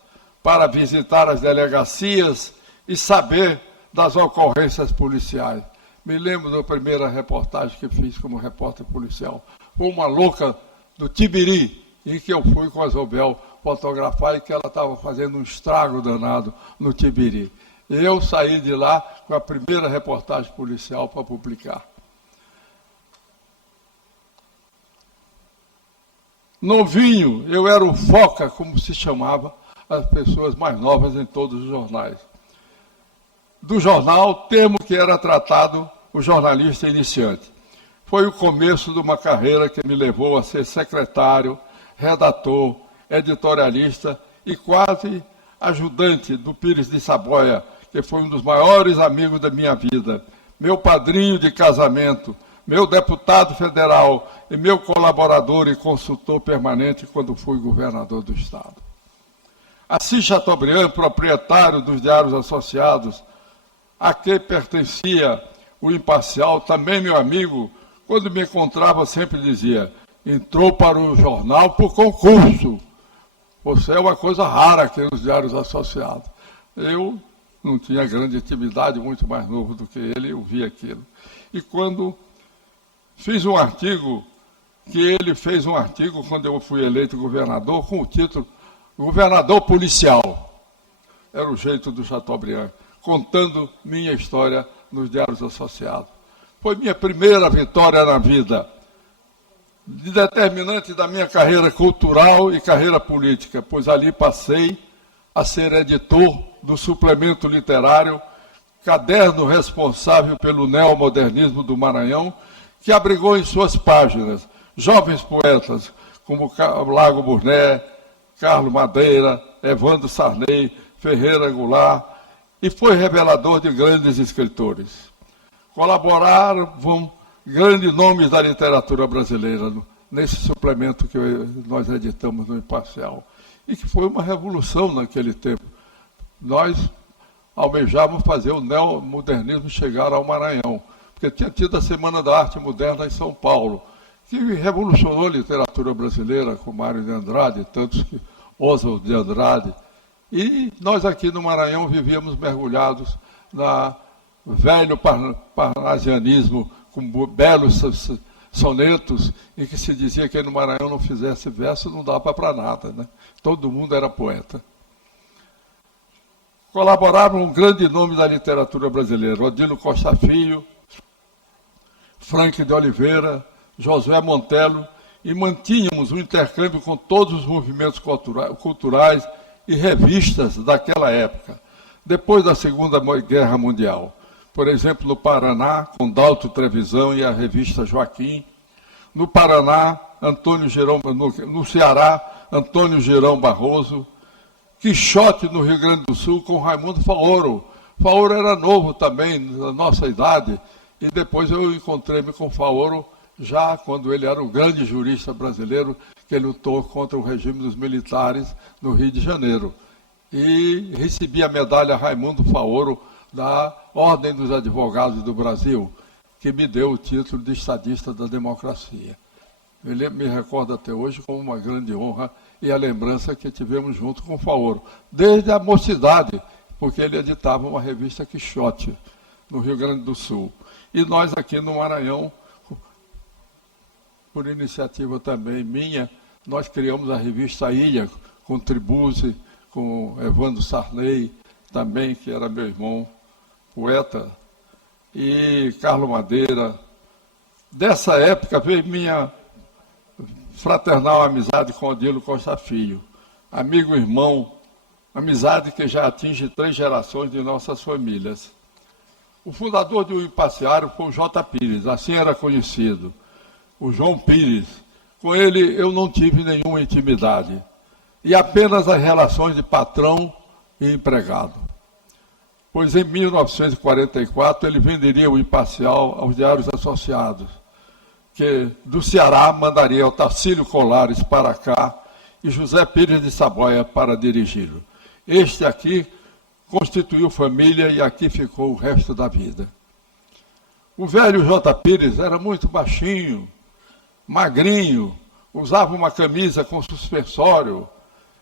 para visitar as delegacias e saber das ocorrências policiais. Me lembro da primeira reportagem que fiz como repórter policial. Foi uma louca do Tibiri, em que eu fui com a Zobel fotografar e que ela estava fazendo um estrago danado no Tibiri. E eu saí de lá com a primeira reportagem policial para publicar. Novinho, eu era o foca, como se chamava as pessoas mais novas em todos os jornais. Do jornal, termo que era tratado o jornalista iniciante. Foi o começo de uma carreira que me levou a ser secretário, redator, editorialista e quase ajudante do Pires de Saboia, que foi um dos maiores amigos da minha vida, meu padrinho de casamento, meu deputado federal e meu colaborador e consultor permanente quando fui governador do estado. Assis Chateaubriand, proprietário dos Diários Associados, a que pertencia o Imparcial, também meu amigo, quando me encontrava sempre dizia: entrou para o jornal por concurso. Você é uma coisa rara aqui nos Diários Associados. Eu não tinha grande intimidade, muito mais novo do que ele, eu vi aquilo. E quando fiz um artigo, que ele fez um artigo quando eu fui eleito governador, com o título Governador Policial. era o jeito do Chateaubriand, contando minha história nos diários associados. Foi minha primeira vitória na vida, determinante da minha carreira cultural e carreira política, pois ali passei a ser editor do suplemento literário, caderno responsável pelo neomodernismo do Maranhão, que abrigou em suas páginas jovens poetas como Lago Burné, Carlos Madeira, Evandro Sarney, Ferreira Goulart, e foi revelador de grandes escritores. Colaboraram grandes nomes da literatura brasileira nesse suplemento que nós editamos no Imparcial, e que foi uma revolução naquele tempo. Nós almejávamos fazer o neomodernismo chegar ao Maranhão, porque tinha tido a Semana da Arte Moderna em São Paulo, que revolucionou a literatura brasileira, com Mário de Andrade, tantos que Oswald de Andrade. E nós aqui no Maranhão vivíamos mergulhados na velho parnasianismo, com belos sonetos, em que se dizia que no Maranhão não fizesse verso, não dava para nada, né? Todo mundo era poeta. Colaboraram um grande nome da literatura brasileira, Odilo Costa Filho, Frank de Oliveira, Josué Montelo, e mantínhamos um intercâmbio com todos os movimentos culturais e revistas daquela época, depois da Segunda Guerra Mundial. Por exemplo, no Paraná, com Dalto Trevisão e a revista Joaquim. No Paraná, no Ceará, Antônio Girão Barroso. Quixote, no Rio Grande do Sul, com Raimundo Faoro. Faoro era novo também, da nossa idade, e depois eu encontrei-me com Faoro já quando ele era um grande jurista brasileiro que lutou contra o regime dos militares no Rio de Janeiro. E recebi a medalha Raimundo Faoro da Ordem dos Advogados do Brasil, que me deu o título de estadista da democracia. Ele me recorda até hoje como uma grande honra e a lembrança que tivemos junto com Faoro, desde a mocidade, porque ele editava uma revista Quixote, no Rio Grande do Sul. E nós aqui no Maranhão, por iniciativa também minha, nós criamos a revista Ilha, com Tribuzzi, com Evandro Sarney, também, que era meu irmão, poeta, e Carlos Madeira. Dessa época veio minha fraternal amizade com Odilo Costa Filho, amigo irmão, amizade que já atinge 3 gerações de nossas famílias. O fundador do Imparciário foi o J. Pires, assim era conhecido, o João Pires. Com ele eu não tive nenhuma intimidade, e apenas as relações de patrão e empregado. Pois em 1944 ele venderia o Imparcial aos Diários Associados, que do Ceará mandaria Otacílio Colares para cá e José Pires de Saboia para dirigi-lo. Este aqui constituiu família e aqui ficou o resto da vida. O velho J. Pires era muito baixinho, magrinho, usava uma camisa com suspensório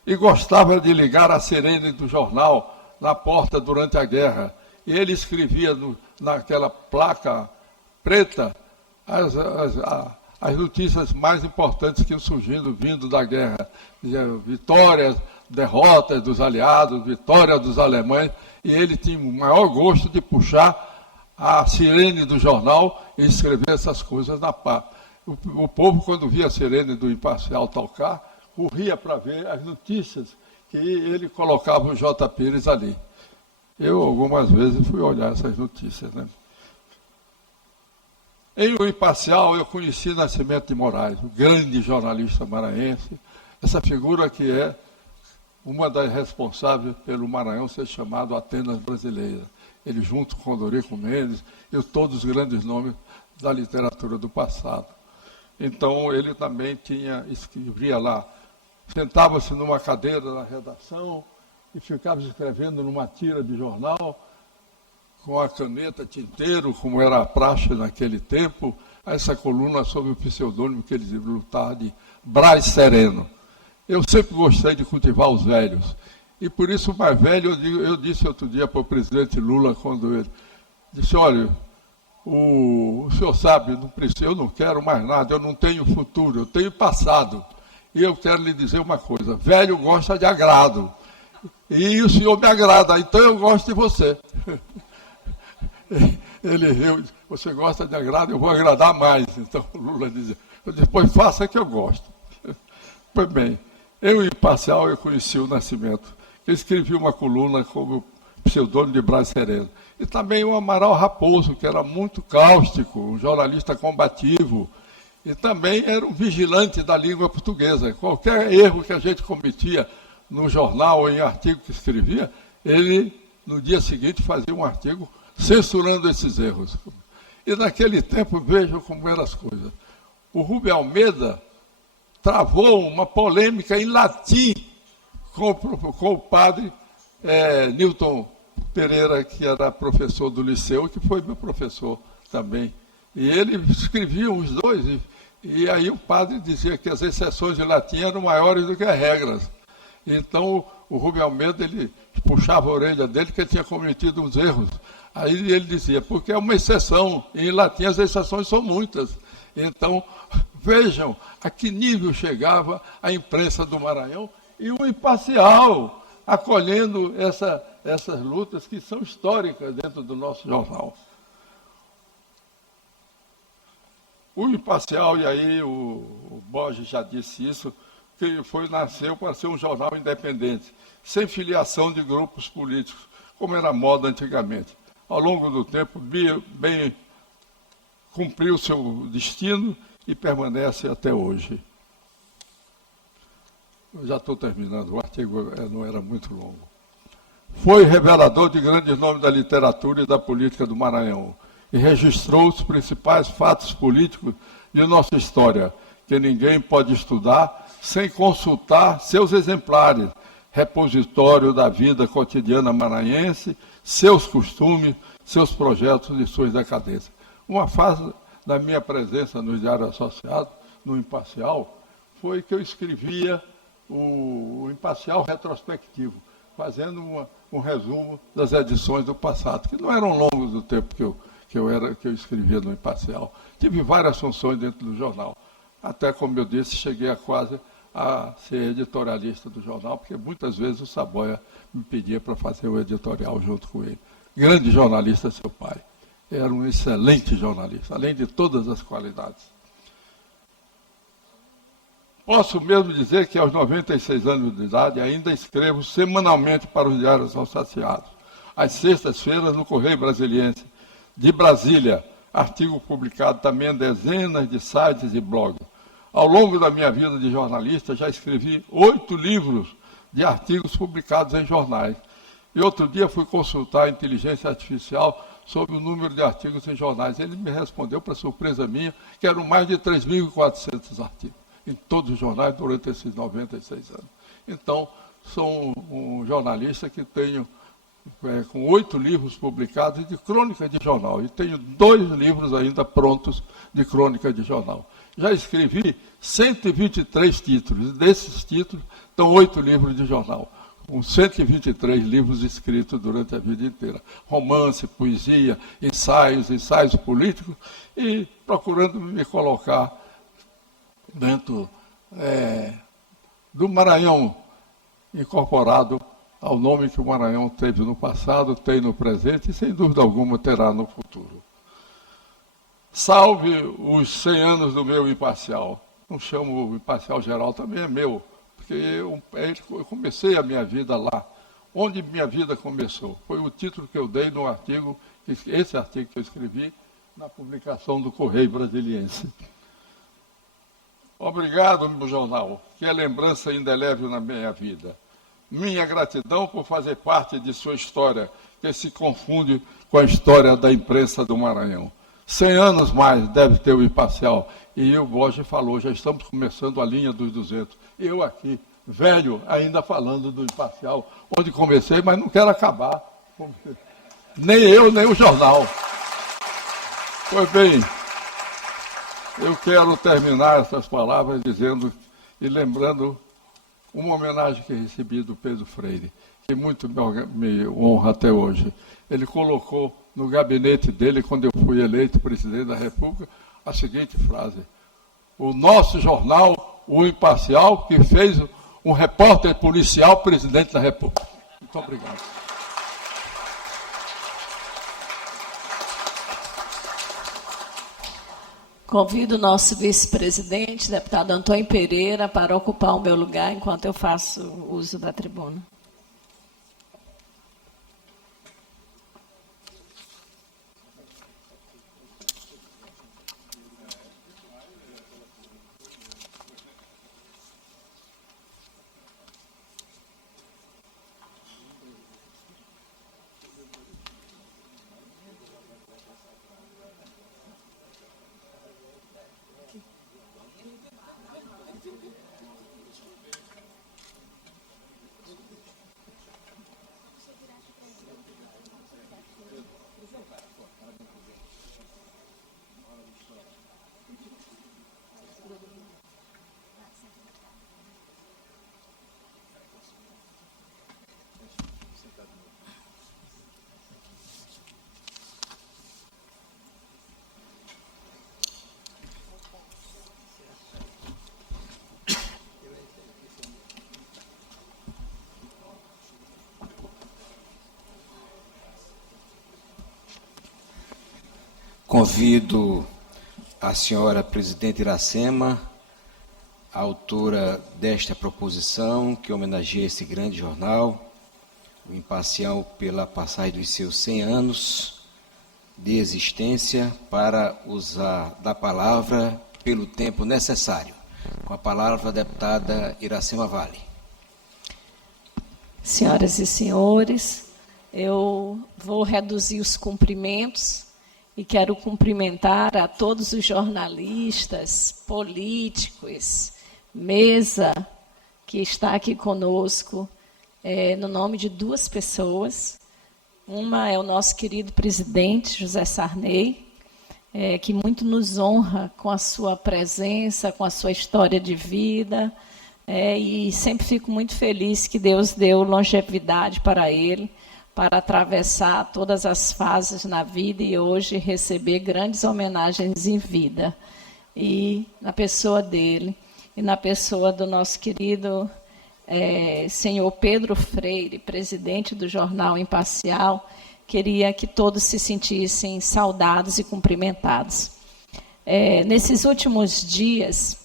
e gostava de ligar a sirene do jornal na porta durante a guerra. E ele escrevia naquela placa preta as notícias mais importantes que iam surgindo, vindo da guerra. Vitórias, derrotas dos aliados, vitória dos alemães, e ele tinha o maior gosto de puxar a sirene do jornal e escrever essas coisas na pá. O povo, quando via a sirene do Imparcial tocar, corria para ver as notícias que ele colocava o J. Pires ali. Eu, algumas vezes, fui olhar essas notícias, né? Em O Imparcial, eu conheci Nascimento de Moraes, o grande jornalista maranhense, essa figura que é uma das responsáveis pelo Maranhão ser chamado Atenas Brasileira. Ele, junto com Dorico Mendes e todos os grandes nomes da literatura do passado. Então, ele também escrevia lá, sentava-se numa cadeira na redação e ficava escrevendo numa tira de jornal, com a caneta tinteiro, como era a praxe naquele tempo, essa coluna sob o pseudônimo que ele lutava de Brás Sereno. Eu sempre gostei de cultivar os velhos, e por isso o mais velho, eu disse outro dia para o presidente Lula, quando ele disse, olha, o senhor sabe, eu não quero mais nada, eu não tenho futuro, eu tenho passado. E eu quero lhe dizer uma coisa, velho gosta de agrado. e o senhor me agrada, então eu gosto de você. Ele riu, você gosta de agrado, eu vou agradar mais. Então o Lula dizia, depois faça que eu gosto. Pois bem, eu imparcial, eu conheci o Nascimento. Eu escrevi uma coluna como pseudônimo de Brás Sereno. E também o Amaral Raposo, que era muito cáustico, um jornalista combativo, e também era um vigilante da língua portuguesa. Qualquer erro que a gente cometia no jornal ou em artigo que escrevia, ele, no dia seguinte, fazia um artigo censurando esses erros. E naquele tempo, vejam como eram as coisas. O Rubem Almeida travou uma polêmica em latim com o padre Newton Pereira, que era professor do liceu, que foi meu professor também. E ele escrevia os dois, e aí o padre dizia que as exceções de latim eram maiores do que as regras. Então o Rubem Almeida, ele puxava a orelha dele que ele tinha cometido uns erros. Aí ele dizia, porque é uma exceção, e em latim as exceções são muitas. Então, vejam a que nível chegava a imprensa do Maranhão e o imparcial acolhendo essas lutas que são históricas dentro do nosso jornal. O imparcial, e aí o Borges já disse isso, que nasceu para ser um jornal independente, sem filiação de grupos políticos, como era a moda antigamente. Ao longo do tempo, bem cumpriu seu destino e permanece até hoje. Eu já estou terminando, o artigo não era muito longo. Foi revelador de grandes nomes da literatura e da política do Maranhão e registrou os principais fatos políticos de nossa história, que ninguém pode estudar sem consultar seus exemplares, repositório da vida cotidiana maranhense, seus costumes, seus projetos e suas decadências. Uma fase da minha presença no Diário Associado, no Imparcial, foi que eu escrevia o Imparcial retrospectivo, fazendo um resumo das edições do passado, que não eram longos do tempo que eu escrevia no Imparcial. Tive várias funções dentro do jornal. Até, como eu disse, cheguei quase a ser editorialista do jornal, porque muitas vezes o Saboia me pedia para fazer o editorial junto com ele. Grande jornalista, seu pai. Era um excelente jornalista, além de todas as qualidades. Posso mesmo dizer que aos 96 anos de idade ainda escrevo semanalmente para os Diários Associados. Às sextas-feiras no Correio Brasiliense de Brasília, artigo publicado também em dezenas de sites e blogs. Ao longo da minha vida de jornalista, já escrevi 8 livros de artigos publicados em jornais. E outro dia fui consultar a inteligência artificial sobre o número de artigos em jornais. Ele me respondeu, para surpresa minha, que eram mais de 3.400 artigos em todos os jornais durante esses 96 anos. Então, sou um jornalista que tenho com 8 livros publicados de crônica de jornal. E tenho 2 livros ainda prontos de crônica de jornal. Já escrevi 123 títulos, e desses títulos estão 8 livros de jornal, com 123 livros escritos durante a vida inteira. Romance, poesia, ensaios políticos, e procurando me colocar dentro do Maranhão, incorporado ao nome que o Maranhão teve no passado, tem no presente e, sem dúvida alguma, terá no futuro. Salve os 100 anos do meu Imparcial. Não chamo o Imparcial Geral, também é meu, porque eu comecei a minha vida lá. Onde minha vida começou? Foi o título que eu dei no artigo, esse artigo que eu escrevi, na publicação do Correio Brasiliense. Obrigado, meu jornal, que é lembrança indelével na minha vida. Minha gratidão por fazer parte de sua história, que se confunde com a história da imprensa do Maranhão. 100 anos mais deve ter o Imparcial. E o Borges falou, já estamos começando a linha dos 200. Eu aqui, velho, ainda falando do Imparcial, onde comecei, mas não quero acabar. Nem eu, nem o jornal. Pois bem, eu quero terminar essas palavras dizendo e lembrando uma homenagem que recebi do Pedro Freire, que muito me honra até hoje. Ele colocou no gabinete dele, quando eu fui eleito presidente da República, a seguinte frase: o nosso jornal, o Imparcial, que fez um repórter policial presidente da República. Muito obrigado. Convido o nosso vice-presidente, deputado Antônio Pereira, para ocupar o meu lugar enquanto eu faço uso da tribuna. Convido a senhora presidente Iracema, a autora desta proposição, que homenageia esse grande jornal, o Imparcial, pela passagem dos seus 100 anos de existência, para usar da palavra pelo tempo necessário. Com a palavra, a deputada Iracema Vale. Senhoras e senhores, eu vou reduzir os cumprimentos e quero cumprimentar a todos os jornalistas, políticos, mesa que está aqui conosco, no nome de duas pessoas. Uma é o nosso querido presidente, José Sarney, que muito nos honra com a sua presença, com a sua história de vida, e sempre fico muito feliz que Deus deu longevidade para ele, para atravessar todas as fases na vida e hoje receber grandes homenagens em vida. E na pessoa dele, e na pessoa do nosso querido senhor Pedro Freire, presidente do jornal Imparcial, queria que todos se sentissem saudados e cumprimentados. Nesses últimos dias,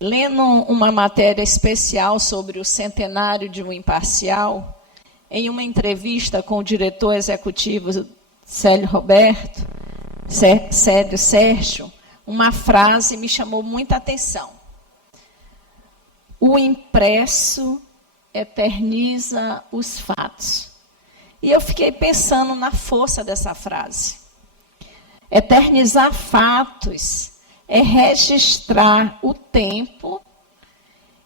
lendo uma matéria especial sobre o centenário de O Imparcial, em uma entrevista com o diretor executivo Sérgio, uma frase me chamou muita atenção. O impresso eterniza os fatos. E eu fiquei pensando na força dessa frase. Eternizar fatos é registrar o tempo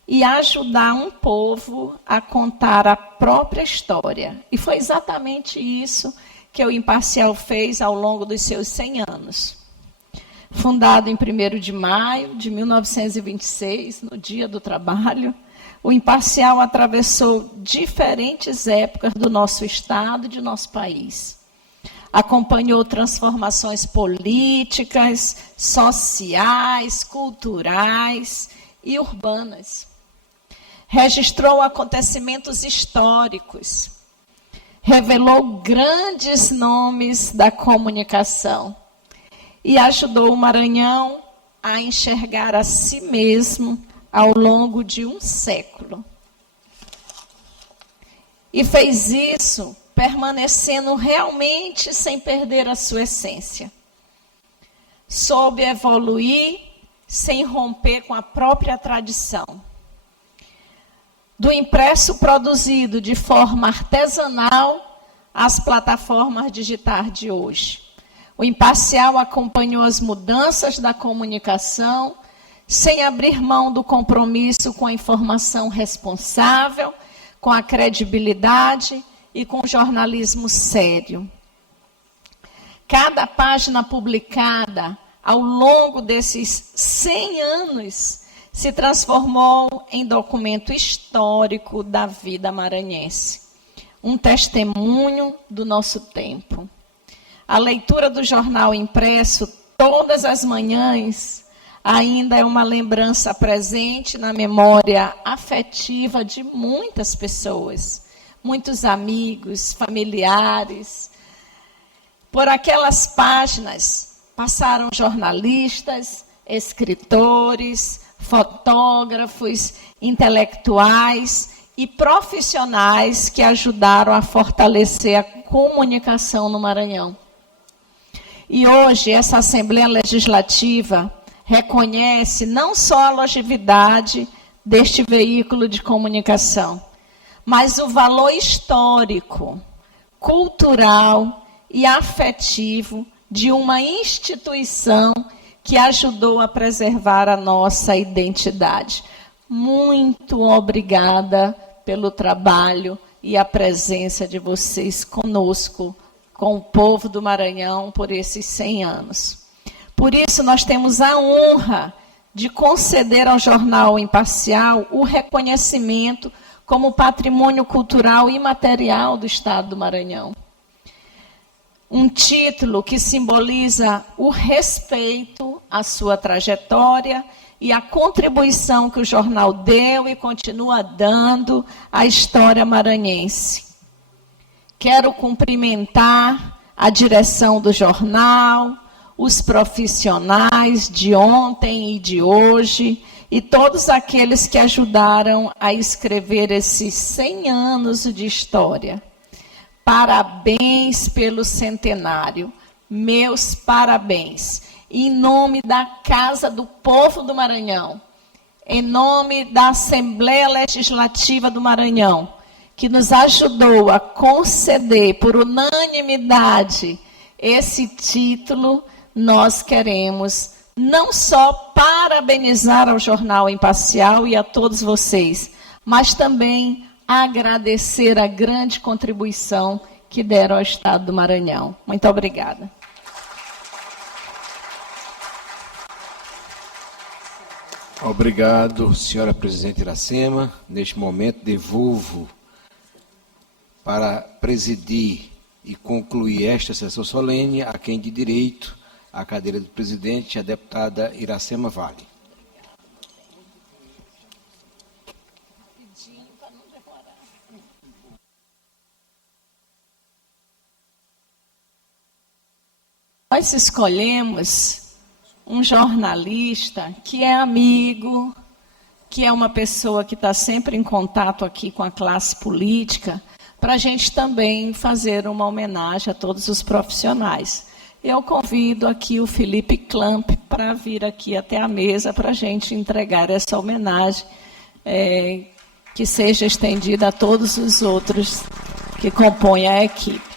e ajudar um povo a contar a própria história. E foi exatamente isso que o Imparcial fez ao longo dos seus 100 anos. Fundado em 1º de maio de 1926, no Dia do Trabalho, o Imparcial atravessou diferentes épocas do nosso Estado e de nosso país. Acompanhou transformações políticas, sociais, culturais e urbanas. Registrou acontecimentos históricos. Revelou grandes nomes da comunicação. E ajudou o Maranhão a enxergar a si mesmo ao longo de um século. E fez isso permanecendo realmente sem perder a sua essência. Soube evoluir sem romper com a própria tradição. Do impresso produzido de forma artesanal às plataformas digitais de hoje. O Imparcial acompanhou as mudanças da comunicação sem abrir mão do compromisso com a informação responsável, com a credibilidade e com jornalismo sério. Cada página publicada ao longo desses 100 anos se transformou em documento histórico da vida maranhense, um testemunho do nosso tempo. A leitura do jornal impresso todas as manhãs ainda é uma lembrança presente na memória afetiva de muitas pessoas, muitos amigos, familiares. Por aquelas páginas passaram jornalistas, escritores, fotógrafos, intelectuais e profissionais que ajudaram a fortalecer a comunicação no Maranhão. E hoje essa Assembleia Legislativa reconhece não só a longevidade deste veículo de comunicação, mas o valor histórico, cultural e afetivo de uma instituição que ajudou a preservar a nossa identidade. Muito obrigada pelo trabalho e a presença de vocês conosco, com o povo do Maranhão, por esses 100 anos. Por isso, nós temos a honra de conceder ao Jornal Imparcial o reconhecimento como patrimônio cultural imaterial do Estado do Maranhão. Um título que simboliza o respeito à sua trajetória e a contribuição que o jornal deu e continua dando à história maranhense. Quero cumprimentar a direção do jornal, os profissionais de ontem e de hoje, e todos aqueles que ajudaram a escrever esses 100 anos de história. Parabéns pelo centenário, meus parabéns. Em nome da Casa do Povo do Maranhão, em nome da Assembleia Legislativa do Maranhão, que nos ajudou a conceder por unanimidade esse título, nós queremos não só parabenizar ao Jornal Imparcial e a todos vocês, mas também agradecer a grande contribuição que deram ao Estado do Maranhão. Muito obrigada. Obrigado, senhora presidente Iracema. Neste momento, devolvo para presidir e concluir esta sessão solene a quem de direito a cadeira do presidente, a deputada Iracema Vale. Nós escolhemos um jornalista que é amigo, que é uma pessoa que está sempre em contato aqui com a classe política, para a gente também fazer uma homenagem a todos os profissionais. Eu convido aqui o Felipe Clamp para vir aqui até a mesa para a gente entregar essa homenagem, que seja estendida a todos os outros que compõem a equipe.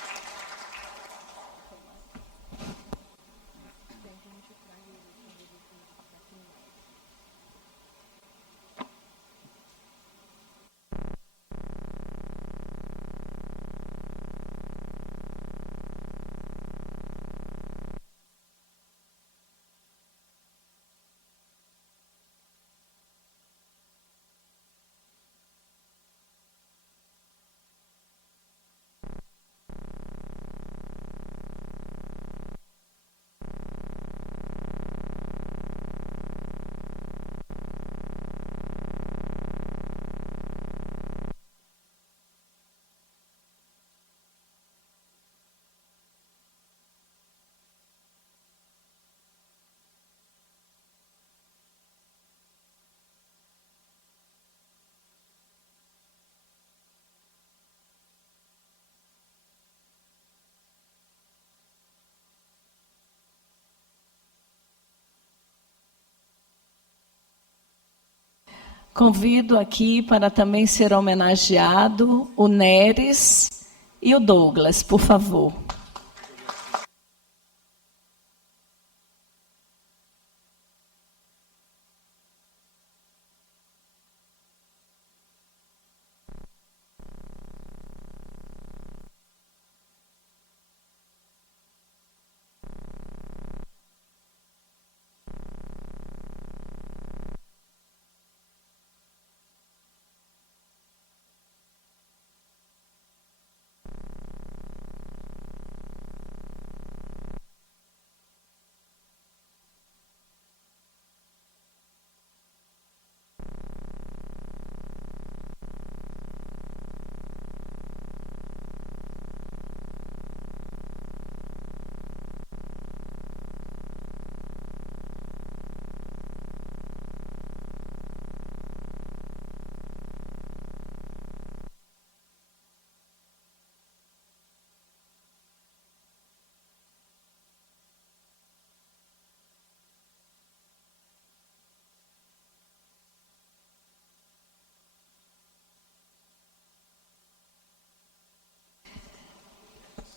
Convido aqui para também ser homenageado o Neres e o Douglas, por favor.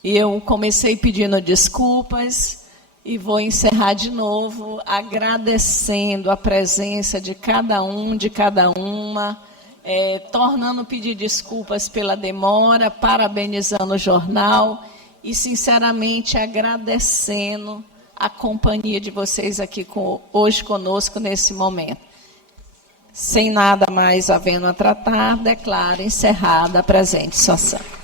E eu comecei pedindo desculpas e vou encerrar de novo agradecendo a presença de cada um, de cada uma, tornando pedir desculpas pela demora, parabenizando o jornal e, sinceramente, agradecendo a companhia de vocês aqui hoje conosco nesse momento. Sem nada mais havendo a tratar, declaro encerrada a presente sessão.